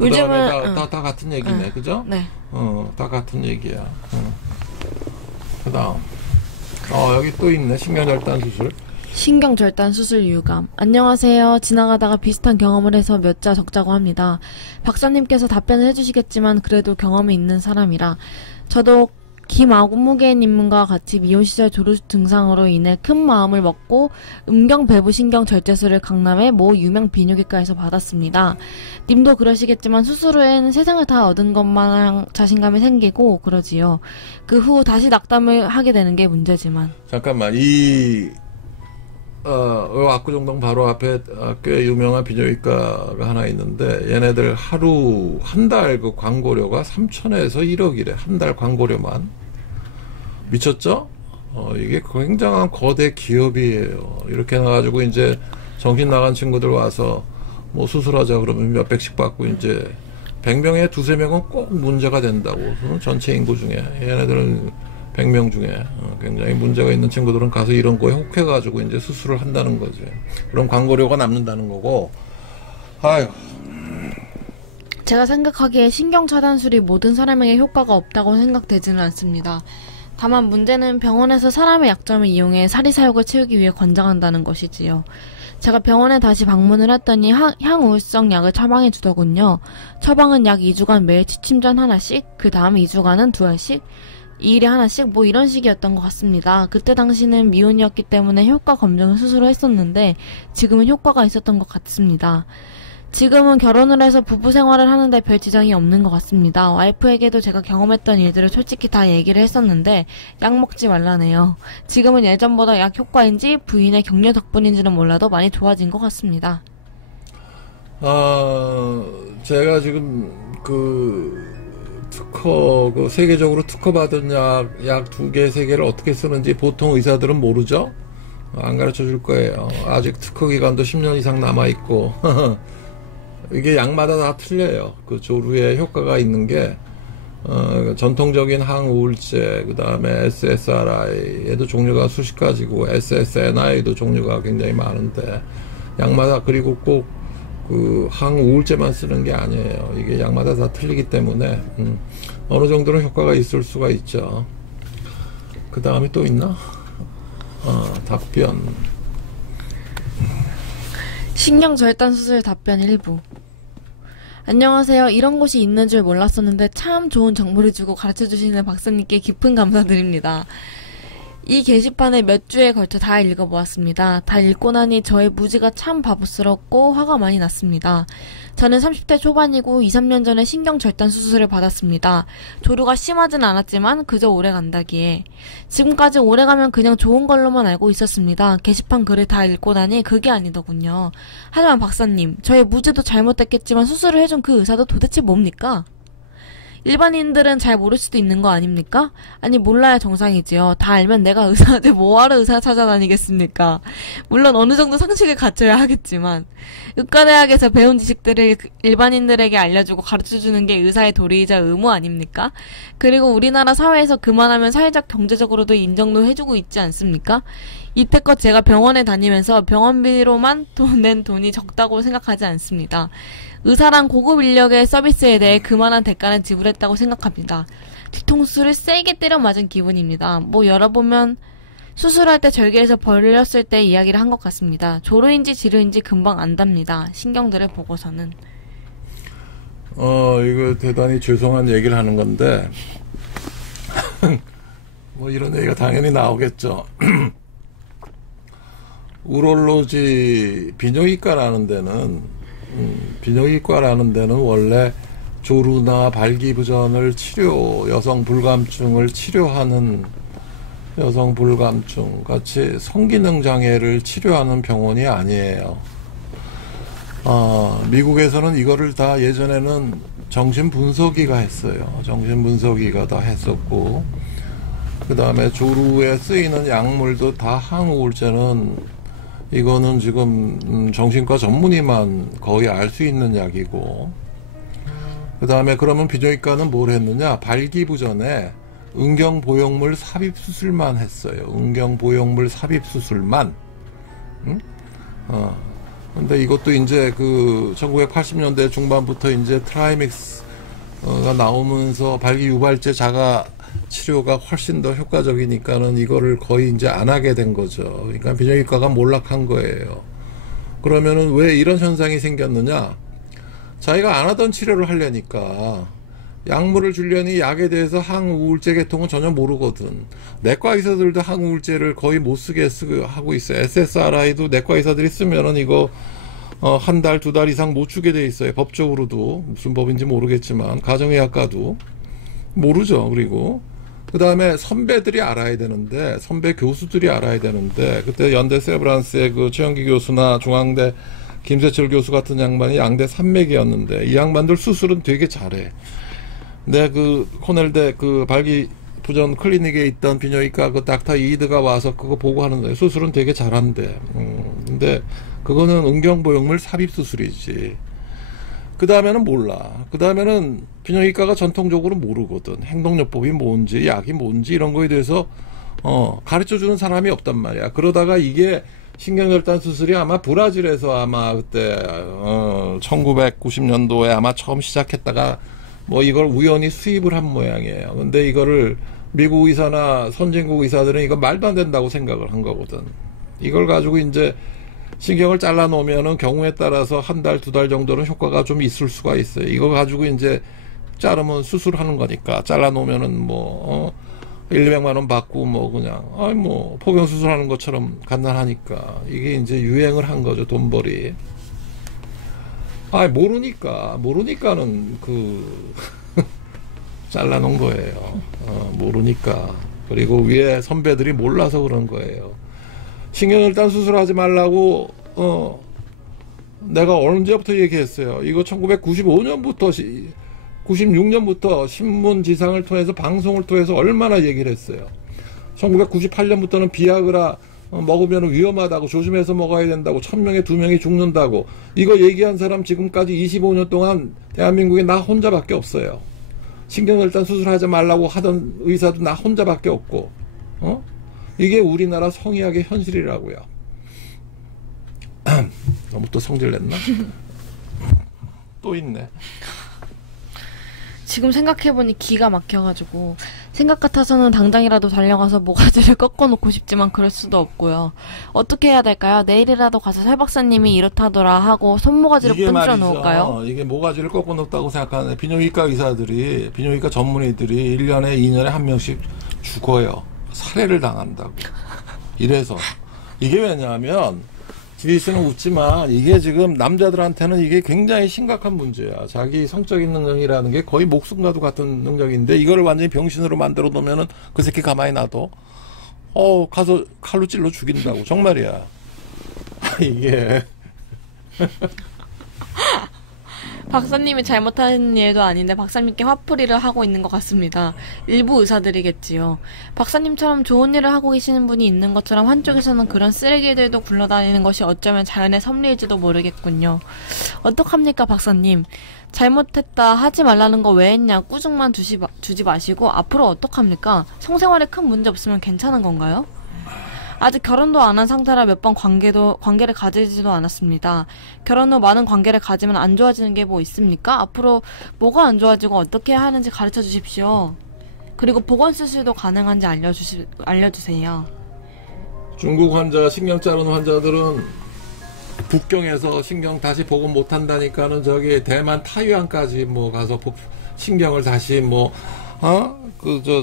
요즘은 다 같은 얘기네, 그죠? 네. 다 같은 얘기야. 그다음. 여기 또 있네. 신경절단 수술. 신경절단 수술 유감. 안녕하세요. 지나가다가 비슷한 경험을 해서 몇 자 적자고 합니다. 박사님께서 답변을 해주시겠지만 그래도 경험이 있는 사람이라 저도 김아무개님과 같이 미혼 시절 조루 증상으로 인해 큰 마음을 먹고 음경배부신경 절제술을 강남의 모 유명 비뇨기과에서 받았습니다. 님도 그러시겠지만 수술 후에는 세상을 다 얻은 것마냥 자신감이 생기고 그러지요. 그 후 다시 낙담을 하게 되는 게 문제지만. 잠깐만, 압구정동 바로 앞에 꽤 유명한 비뇨기과가 하나 있는데 얘네들 하루 한 달 그 광고료가 3천에서 1억이래. 한 달 광고료만. 미쳤죠? 이게 굉장한 거대 기업이에요. 이렇게 나가지고 이제 정신 나간 친구들 와서 뭐 수술하자 그러면 몇 백씩 받고 이제 100명에 두세 명은 꼭 문제가 된다고. 전체 인구 중에. 얘네들은 100명 중에 굉장히 문제가 있는 친구들은 가서 이런 거에 혹해가지고 이제 수술을 한다는 거지. 그럼 광고료가 남는다는 거고. 아유. 제가 생각하기에 신경차단술이 모든 사람에게 효과가 없다고 생각되지는 않습니다. 다만 문제는 병원에서 사람의 약점을 이용해 사리사욕을 채우기 위해 권장한다는 것이지요. 제가 병원에 다시 방문을 했더니 향우울성 약을 처방해 주더군요. 처방은 약 2주간 매일 취침전 하나씩, 그 다음 2주간은 2알씩, 2일에 하나씩 뭐 이런 식이었던 것 같습니다. 그때 당시는 미혼이었기 때문에 효과 검정을 스스로 했었는데 지금은 효과가 있었던 것 같습니다. 지금은 결혼을 해서 부부 생활을 하는데 별 지장이 없는 것 같습니다. 와이프에게도 제가 경험했던 일들을 솔직히 다 얘기를 했었는데 약 먹지 말라네요. 지금은 예전보다 약 효과인지 부인의 격려 덕분인지는 몰라도 많이 좋아진 것 같습니다. 제가 지금 세계적으로 특허받은 약 2개, 3개를 어떻게 쓰는지 보통 의사들은 모르죠? 안 가르쳐 줄 거예요. 아직 특허 기간도 10년 이상 남아있고. 이게 약마다 다 틀려요. 그 조루에 효과가 있는 게, 전통적인 항우울제, 그 다음에 SSRI에도 종류가 수십 가지고, SSNI도 종류가 굉장히 많은데, 약마다, 그리고 꼭 항우울제만 쓰는 게 아니에요. 이게 약마다 다 틀리기 때문에, 어느 정도는 효과가 있을 수가 있죠. 그 다음에 또 있나? 답변. 신경절단 수술 답변 1부. 안녕하세요. 이런 곳이 있는 줄 몰랐었는데 참 좋은 정보를 주고 가르쳐주시는 박사님께 깊은 감사드립니다. 이 게시판을 몇 주에 걸쳐 다 읽어보았습니다. 다 읽고 나니 저의 무지가 참 바보스럽고 화가 많이 났습니다. 저는 30대 초반이고 2, 3년 전에 신경절단 수술을 받았습니다. 조루가 심하진 않았지만 그저 오래간다기에. 지금까지 오래가면 그냥 좋은 걸로만 알고 있었습니다. 게시판 글을 다 읽고 나니 그게 아니더군요. 하지만 박사님, 저의 무지도 잘못됐겠지만 수술을 해준 그 의사도 도대체 뭡니까? 일반인들은 잘 모를 수도 있는 거 아닙니까? 아니 몰라야 정상이지요. 다 알면 내가 의사한테 뭐하러 의사 찾아다니겠습니까? 물론 어느 정도 상식을 갖춰야 하겠지만 의과대학에서 배운 지식들을 일반인들에게 알려주고 가르쳐주는 게 의사의 도리이자 의무 아닙니까? 그리고 우리나라 사회에서 그만하면 사회적 경제적으로도 인정도 해주고 있지 않습니까? 이때껏 제가 병원에 다니면서 병원비로만 낸 돈이 적다고 생각하지 않습니다. 의사란 고급 인력의 서비스에 대해 그만한 대가는 지불했다고 생각합니다. 뒤통수를 세게 때려 맞은 기분입니다. 뭐 열어보면 수술할 때 절개에서 벌렸을 때 이야기를 한 것 같습니다. 조루인지 지루인지 금방 안답니다. 신경들을 보고서는. 이거 대단히 죄송한 얘기를 하는 건데 뭐 이런 얘기가 당연히 나오겠죠. 우롤로지 비뇨기과라는 데는 원래 조루나 발기부전을 여성 불감증을 치료하는 여성 불감증 같이 성기능 장애를 치료하는 병원이 아니에요. 미국에서는 이거를 다 예전에는 정신분석의가 했어요. 정신분석의가 다 했었고, 그 다음에 조루에 쓰이는 약물도 다 항우울제는 이거는 지금 정신과 전문의만 거의 알 수 있는 약이고, 그 다음에 그러면 비정형외과는 뭘 했느냐? 발기부전에 응경보형물 삽입수술만 했어요. 응경보형물 삽입수술만. 응? 근데 이것도 이제 그 1980년대 중반부터 이제 트라이맥스가 나오면서 발기유발제 자가 치료가 훨씬 더 효과적이니까는 이거를 거의 이제 안 하게 된 거죠. 그러니까 비정형외과가 몰락한 거예요. 그러면은 왜 이런 현상이 생겼느냐? 자기가 안 하던 치료를 하려니까 약물을 주려니 약에 대해서 항우울제 계통은 전혀 모르거든. 내과 의사들도 항우울제를 거의 못 쓰게 하고 있어요. SSRI도 내과 의사들이 쓰면은 이거 한 달, 두 달 이상 못 주게 돼 있어요. 법적으로도. 무슨 법인지 모르겠지만 가정의학과도 모르죠. 그리고 그 다음에 선배들이 알아야 되는데, 선배 교수들이 알아야 되는데, 그때 연대 세브란스의 그 최영기 교수나 중앙대 김세철 교수 같은 양반이 양대 산맥이었는데, 이 양반들 수술은 되게 잘해. 내 그 코넬대 그 발기부전 클리닉에 있던 비뇨기과 그 닥터 이드가 와서 그거 보고 하는데 수술은 되게 잘한대. 근데 그거는 응경보형물 삽입수술이지. 그 다음에는 몰라. 그 다음에는 비뇨기과가 전통적으로 모르거든. 행동요법이 뭔지, 약이 뭔지 이런 거에 대해서 가르쳐주는 사람이 없단 말이야. 그러다가 이게 신경절단 수술이 아마 브라질에서 아마 그때 1990년도에 아마 처음 시작했다가 뭐 이걸 우연히 수입을 한 모양이에요. 근데 이거를 미국 의사나 선진국 의사들은 이거 말도 안 된다고 생각을 한 거거든. 이걸 가지고 이제 신경을 잘라 놓으면은 경우에 따라서 한 달, 두 달 정도는 효과가 좀 있을 수가 있어요. 이거 가지고 이제 자르면 수술하는 거니까 잘라 놓으면은 뭐 1, 200만 원 받고 뭐 그냥 뭐 포병 수술하는 것처럼 간단하니까 이게 이제 유행을 한 거죠. 돈벌이. 모르니까는 그 잘라놓은 거예요. 모르니까. 그리고 위에 선배들이 몰라서 그런 거예요. 신경절단 수술하지 말라고 내가 언제부터 얘기했어요. 이거 1995년부터 96년부터 신문 지상을 통해서 방송을 통해서 얼마나 얘기를 했어요. 1998년부터는 비아그라 먹으면 위험하다고, 조심해서 먹어야 된다고, 1000명에 2명이 죽는다고, 이거 얘기한 사람 지금까지 25년 동안 대한민국에 나 혼자밖에 없어요. 신경절단 수술하지 말라고 하던 의사도 나 혼자밖에 없고, 이게 우리나라 성의학의 현실이라고요. 너무 또 성질냈나? 또 있네. 지금 생각해보니 기가 막혀가지고 생각 같아서는 당장이라도 달려가서 모가지를 꺾어놓고 싶지만 그럴 수도 없고요. 어떻게 해야 될까요? 내일이라도 가서 설 박사님이 이렇다더라 하고 손모가지를 분들어 놓을까요? 이게 모가지를 꺾어놓았다고 생각하는 비뇨기과 의사들이, 비뇨기과 전문의들이 1년에 2년에 한 명씩 죽어요. 살해를 당한다고. 이래서 이게 왜냐하면 지리스는 웃지만 이게 지금 남자들한테는 이게 굉장히 심각한 문제야. 자기 성적인 능력이라는 게 거의 목숨과도 같은 능력인데 이거를 완전히 병신으로 만들어 놓으면은 그 새끼 가만히 놔둬. 가서 칼로 찔러 죽인다고. 정말이야. 이게 박사님이 잘못한 일도 아닌데 박사님께 화풀이를 하고 있는 것 같습니다. 일부 의사들이겠지요. 박사님처럼 좋은 일을 하고 계시는 분이 있는 것처럼 한쪽에서는 그런 쓰레기들도 굴러다니는 것이 어쩌면 자연의 섭리일지도 모르겠군요. 어떡합니까 박사님? 잘못했다 하지 말라는 거 왜 했냐 꾸중만 주지 마시고 앞으로 어떡합니까? 성생활에 큰 문제 없으면 괜찮은 건가요? 아직 결혼도 안 한 상태라 몇 번 관계를 가지지도 않았습니다. 결혼 후 많은 관계를 가지면 안 좋아지는 게 뭐 있습니까? 앞으로 뭐가 안 좋아지고 어떻게 해야 하는지 가르쳐 주십시오. 그리고 보건 수술도 가능한지 알려주세요. 중국 환자, 신경 자르는 환자들은 북경에서 신경 다시 복원 못 한다니까는 저기 대만 타이완까지 뭐 가서 신경을 다시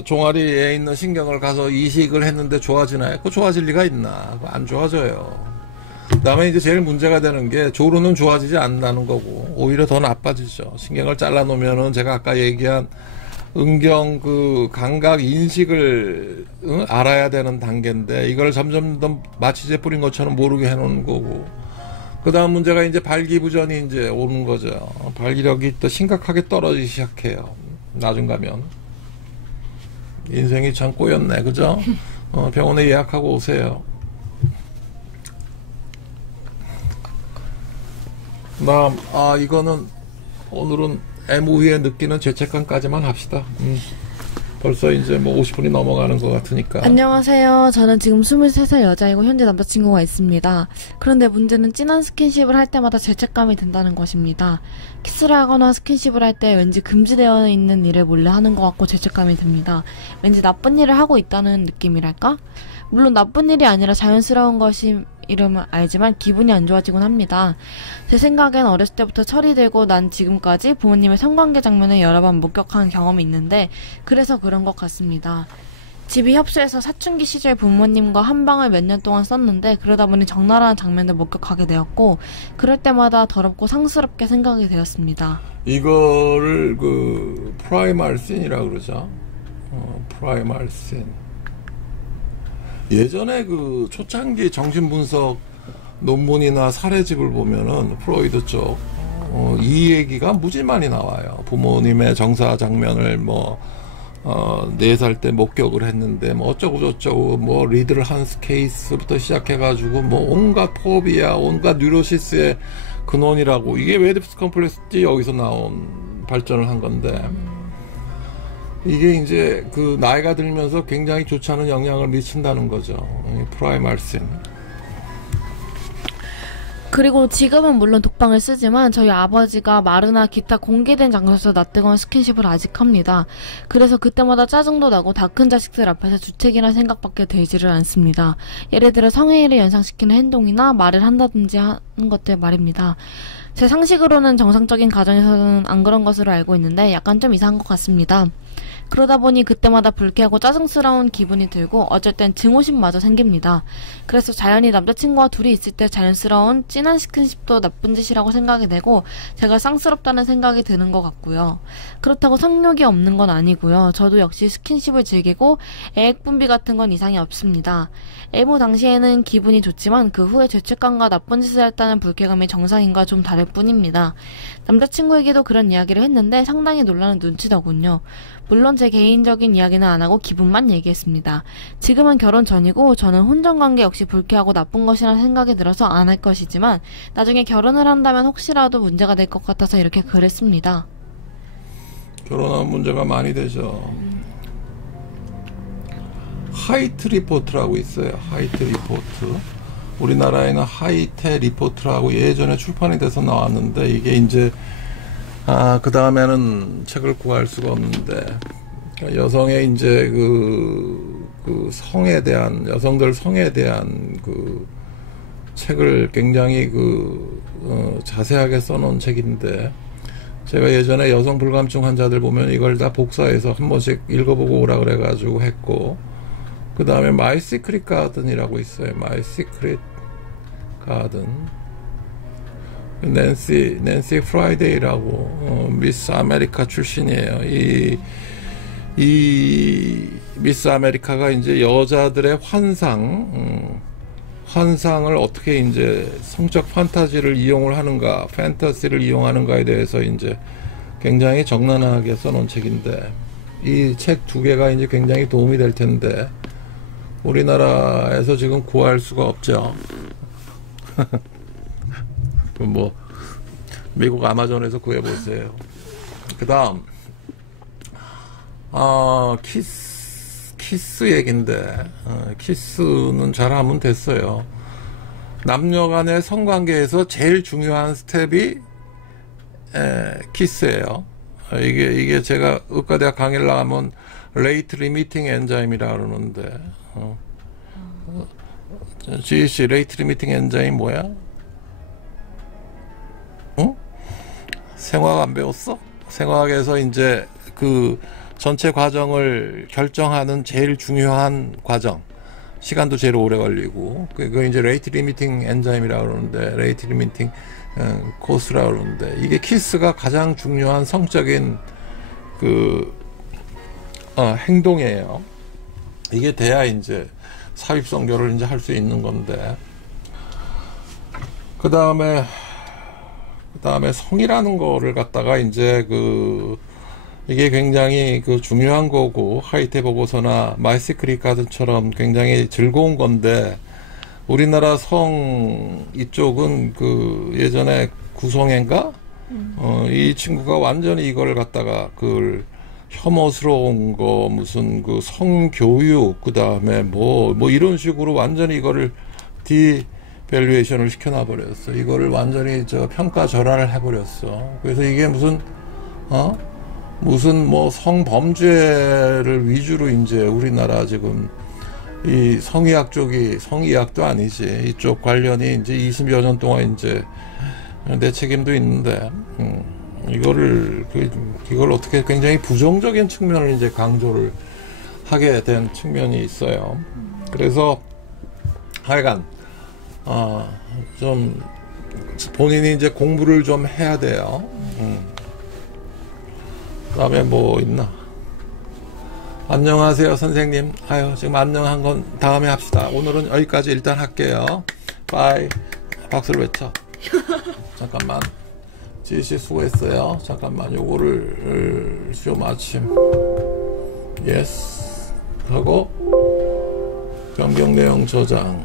종아리에 있는 신경을 가서 이식을 했는데 좋아지나요? 그거 좋아질 리가 있나? 그거 안 좋아져요. 그 다음에 이제 제일 문제가 되는 게 조루는 좋아지지 않는다는 거고, 오히려 더 나빠지죠. 신경을 잘라놓으면은 제가 아까 얘기한 은경 그 감각 인식을 알아야 되는 단계인데 이걸 점점 더 마취제 뿌린 것처럼 모르게 해놓는 거고, 그 다음 문제가 이제 발기부전이 이제 오는 거죠. 발기력이 또 심각하게 떨어지기 시작해요. 나중 가면. 인생이 참 꼬였네, 그죠? 병원에 예약하고 오세요. 다음, 이거는 오늘은 MOU에 느끼는 죄책감까지만 합시다. 벌써 이제 뭐 50분이 넘어가는 것 같으니까. 안녕하세요. 저는 지금 23살 여자이고 현재 남자친구가 있습니다. 그런데 문제는 진한 스킨십을 할 때마다 죄책감이 든다는 것입니다. 키스를 하거나 스킨십을 할 때 왠지 금지되어 있는 일을 몰래 하는 것 같고 죄책감이 듭니다. 왠지 나쁜 일을 하고 있다는 느낌이랄까? 물론 나쁜 일이 아니라 자연스러운 것이 이름은 알지만 기분이 안 좋아지곤 합니다. 제 생각엔 어렸을 때부터 철이 들고 난 지금까지 부모님의 성관계 장면을 여러 번 목격한 경험이 있는데 그래서 그런 것 같습니다. 집이 협소해서 사춘기 시절 부모님과 한 방을 몇 년 동안 썼는데 그러다 보니 적나라한 장면을 목격하게 되었고 그럴 때마다 더럽고 상스럽게 생각이 되었습니다. 이거를 그 프라이멀 씬이라고 그러죠. 프라이멀 씬. 예전에 그 초창기 정신분석 논문이나 사례집을 보면은 프로이드 쪽, 이 얘기가 무지 많이 나와요. 부모님의 정사 장면을 뭐, 4살 때 목격을 했는데, 뭐, 어쩌고저쩌고, 뭐, 리들 한스 케이스부터 시작해가지고, 뭐, 온갖 포비아, 온갖 뉴로시스의 근원이라고, 이게 웨디프스 컴플렉스지 여기서 나온 발전을 한 건데, 이게 이제 그 나이가 들면서 굉장히 좋지 않은 영향을 미친다는 거죠. 프라이멀 씬. 그리고 지금은 물론 독방을 쓰지만 저희 아버지가 마르나 기타 공개된 장소에서 낯뜨거운 스킨십을 아직 합니다. 그래서 그때마다 짜증도 나고 다 큰 자식들 앞에서 주책이라는 생각밖에 들지를 않습니다. 예를 들어 성행위를 연상시키는 행동이나 말을 한다든지 하는 것들 말입니다. 제 상식으로는 정상적인 가정에서는 안 그런 것으로 알고 있는데 약간 좀 이상한 것 같습니다. 그러다 보니 그때마다 불쾌하고 짜증스러운 기분이 들고 어쩔 땐 증오심마저 생깁니다. 그래서 자연히 남자친구와 둘이 있을 때 자연스러운 진한 스킨십도 나쁜 짓이라고 생각이 되고 제가 쌍스럽다는 생각이 드는 것 같고요. 그렇다고 성욕이 없는 건 아니고요. 저도 역시 스킨십을 즐기고 애액 분비 같은 건 이상이 없습니다. 애모 당시에는 기분이 좋지만 그 후에 죄책감과 나쁜 짓을 했다는 불쾌감이 정상인과 좀 다를 뿐입니다. 남자친구에게도 그런 이야기를 했는데 상당히 놀라는 눈치더군요. 물론 제 개인적인 이야기는 안 하고 기분만 얘기했습니다. 지금은 결혼 전이고 저는 혼전관계 역시 불쾌하고 나쁜 것이라는 생각이 들어서 안 할 것이지만 나중에 결혼을 한다면 혹시라도 문제가 될 것 같아서 이렇게 그랬습니다. 결혼하면 문제가 많이 되죠. 하이트 리포트라고 있어요. 하이트 리포트. 우리나라에는 하이테 리포트라고 예전에 출판이 돼서 나왔는데 이게 이제 그 다음에는 책을 구할 수가 없는데, 그러니까 여성의 이제 그 성에 대한, 여성들 성에 대한 그 책을 굉장히 자세하게 써놓은 책인데, 제가 예전에 여성 불감증 환자들 보면 이걸 다 복사해서 한 번씩 읽어보고 오라 그래가지고 했고, 그 다음에 My Secret Garden이라고 있어요. My Secret Garden. 낸시 프라이데이라고 미스 아메리카 출신이에요. 이 미스 아메리카가 이제 여자들의 환상을 어떻게 이제 성적 판타지를 이용을 하는가, 판타지를 이용하는가에 대해서 이제 굉장히 적나라하게 써놓은 책인데, 이 책 2개가 이제 굉장히 도움이 될 텐데 우리나라에서 지금 구할 수가 없죠. 뭐 미국 아마존에서 구해보세요. 그 다음 키스 얘긴데, 키스는 잘하면 됐어요. 남녀 간의 성관계에서 제일 중요한 스텝이 키스예요. 이게 제가 의과대학 강의를 나가면 레이트 리미팅 엔자임이라 그러는데, 지희씨 레이트 리미팅 엔자임 뭐야? 생화학 안 배웠어? 생화학에서 이제 그 전체 과정을 결정하는 제일 중요한 과정, 시간도 제일 오래 걸리고, 그거 이제 레이트 리미팅 엔자임이라고 그러는데, 레이트 리미팅 코스라고 그러는데, 이게 키스가 가장 중요한 성적인 그 행동이에요. 이게 돼야 이제 삽입성교를 이제 할 수 있는 건데, 그 다음에 성이라는 거를 갖다가 이제 이게 굉장히 중요한 거고, 하이테 보고서나 마이시크릿 가든처럼 굉장히 즐거운 건데, 우리나라 성 이쪽은 예전에 구성애인가? 이 친구가 완전히 이걸 갖다가 혐오스러운 거, 무슨 성교육, 그 다음에 뭐 이런 식으로 완전히 이거를 디밸류에이션을 시켜놔 버렸어. 이거를 완전히 평가 절하를 해버렸어. 그래서 이게 무슨 뭐 성범죄를 위주로 이제 우리나라 지금 이 성의학 쪽이, 성의학도 아니지, 이쪽 관련이 이제 20여 년 동안 이제 내 책임도 있는데, 이걸 어떻게 굉장히 부정적인 측면을 이제 강조를 하게 된 측면이 있어요. 그래서 하여간 좀 본인이 이제 공부를 좀 해야 돼요. 그다음에 뭐 있나? 안녕하세요, 선생님. 지금 안녕한 건 다음에 합시다. 오늘은 여기까지 일단 할게요. 빠이. 박수를 외쳐. 잠깐만. 지시 수고했어요. 잠깐만, 요거를 수요 마침. 예스. 하고, 변경 내용 저장.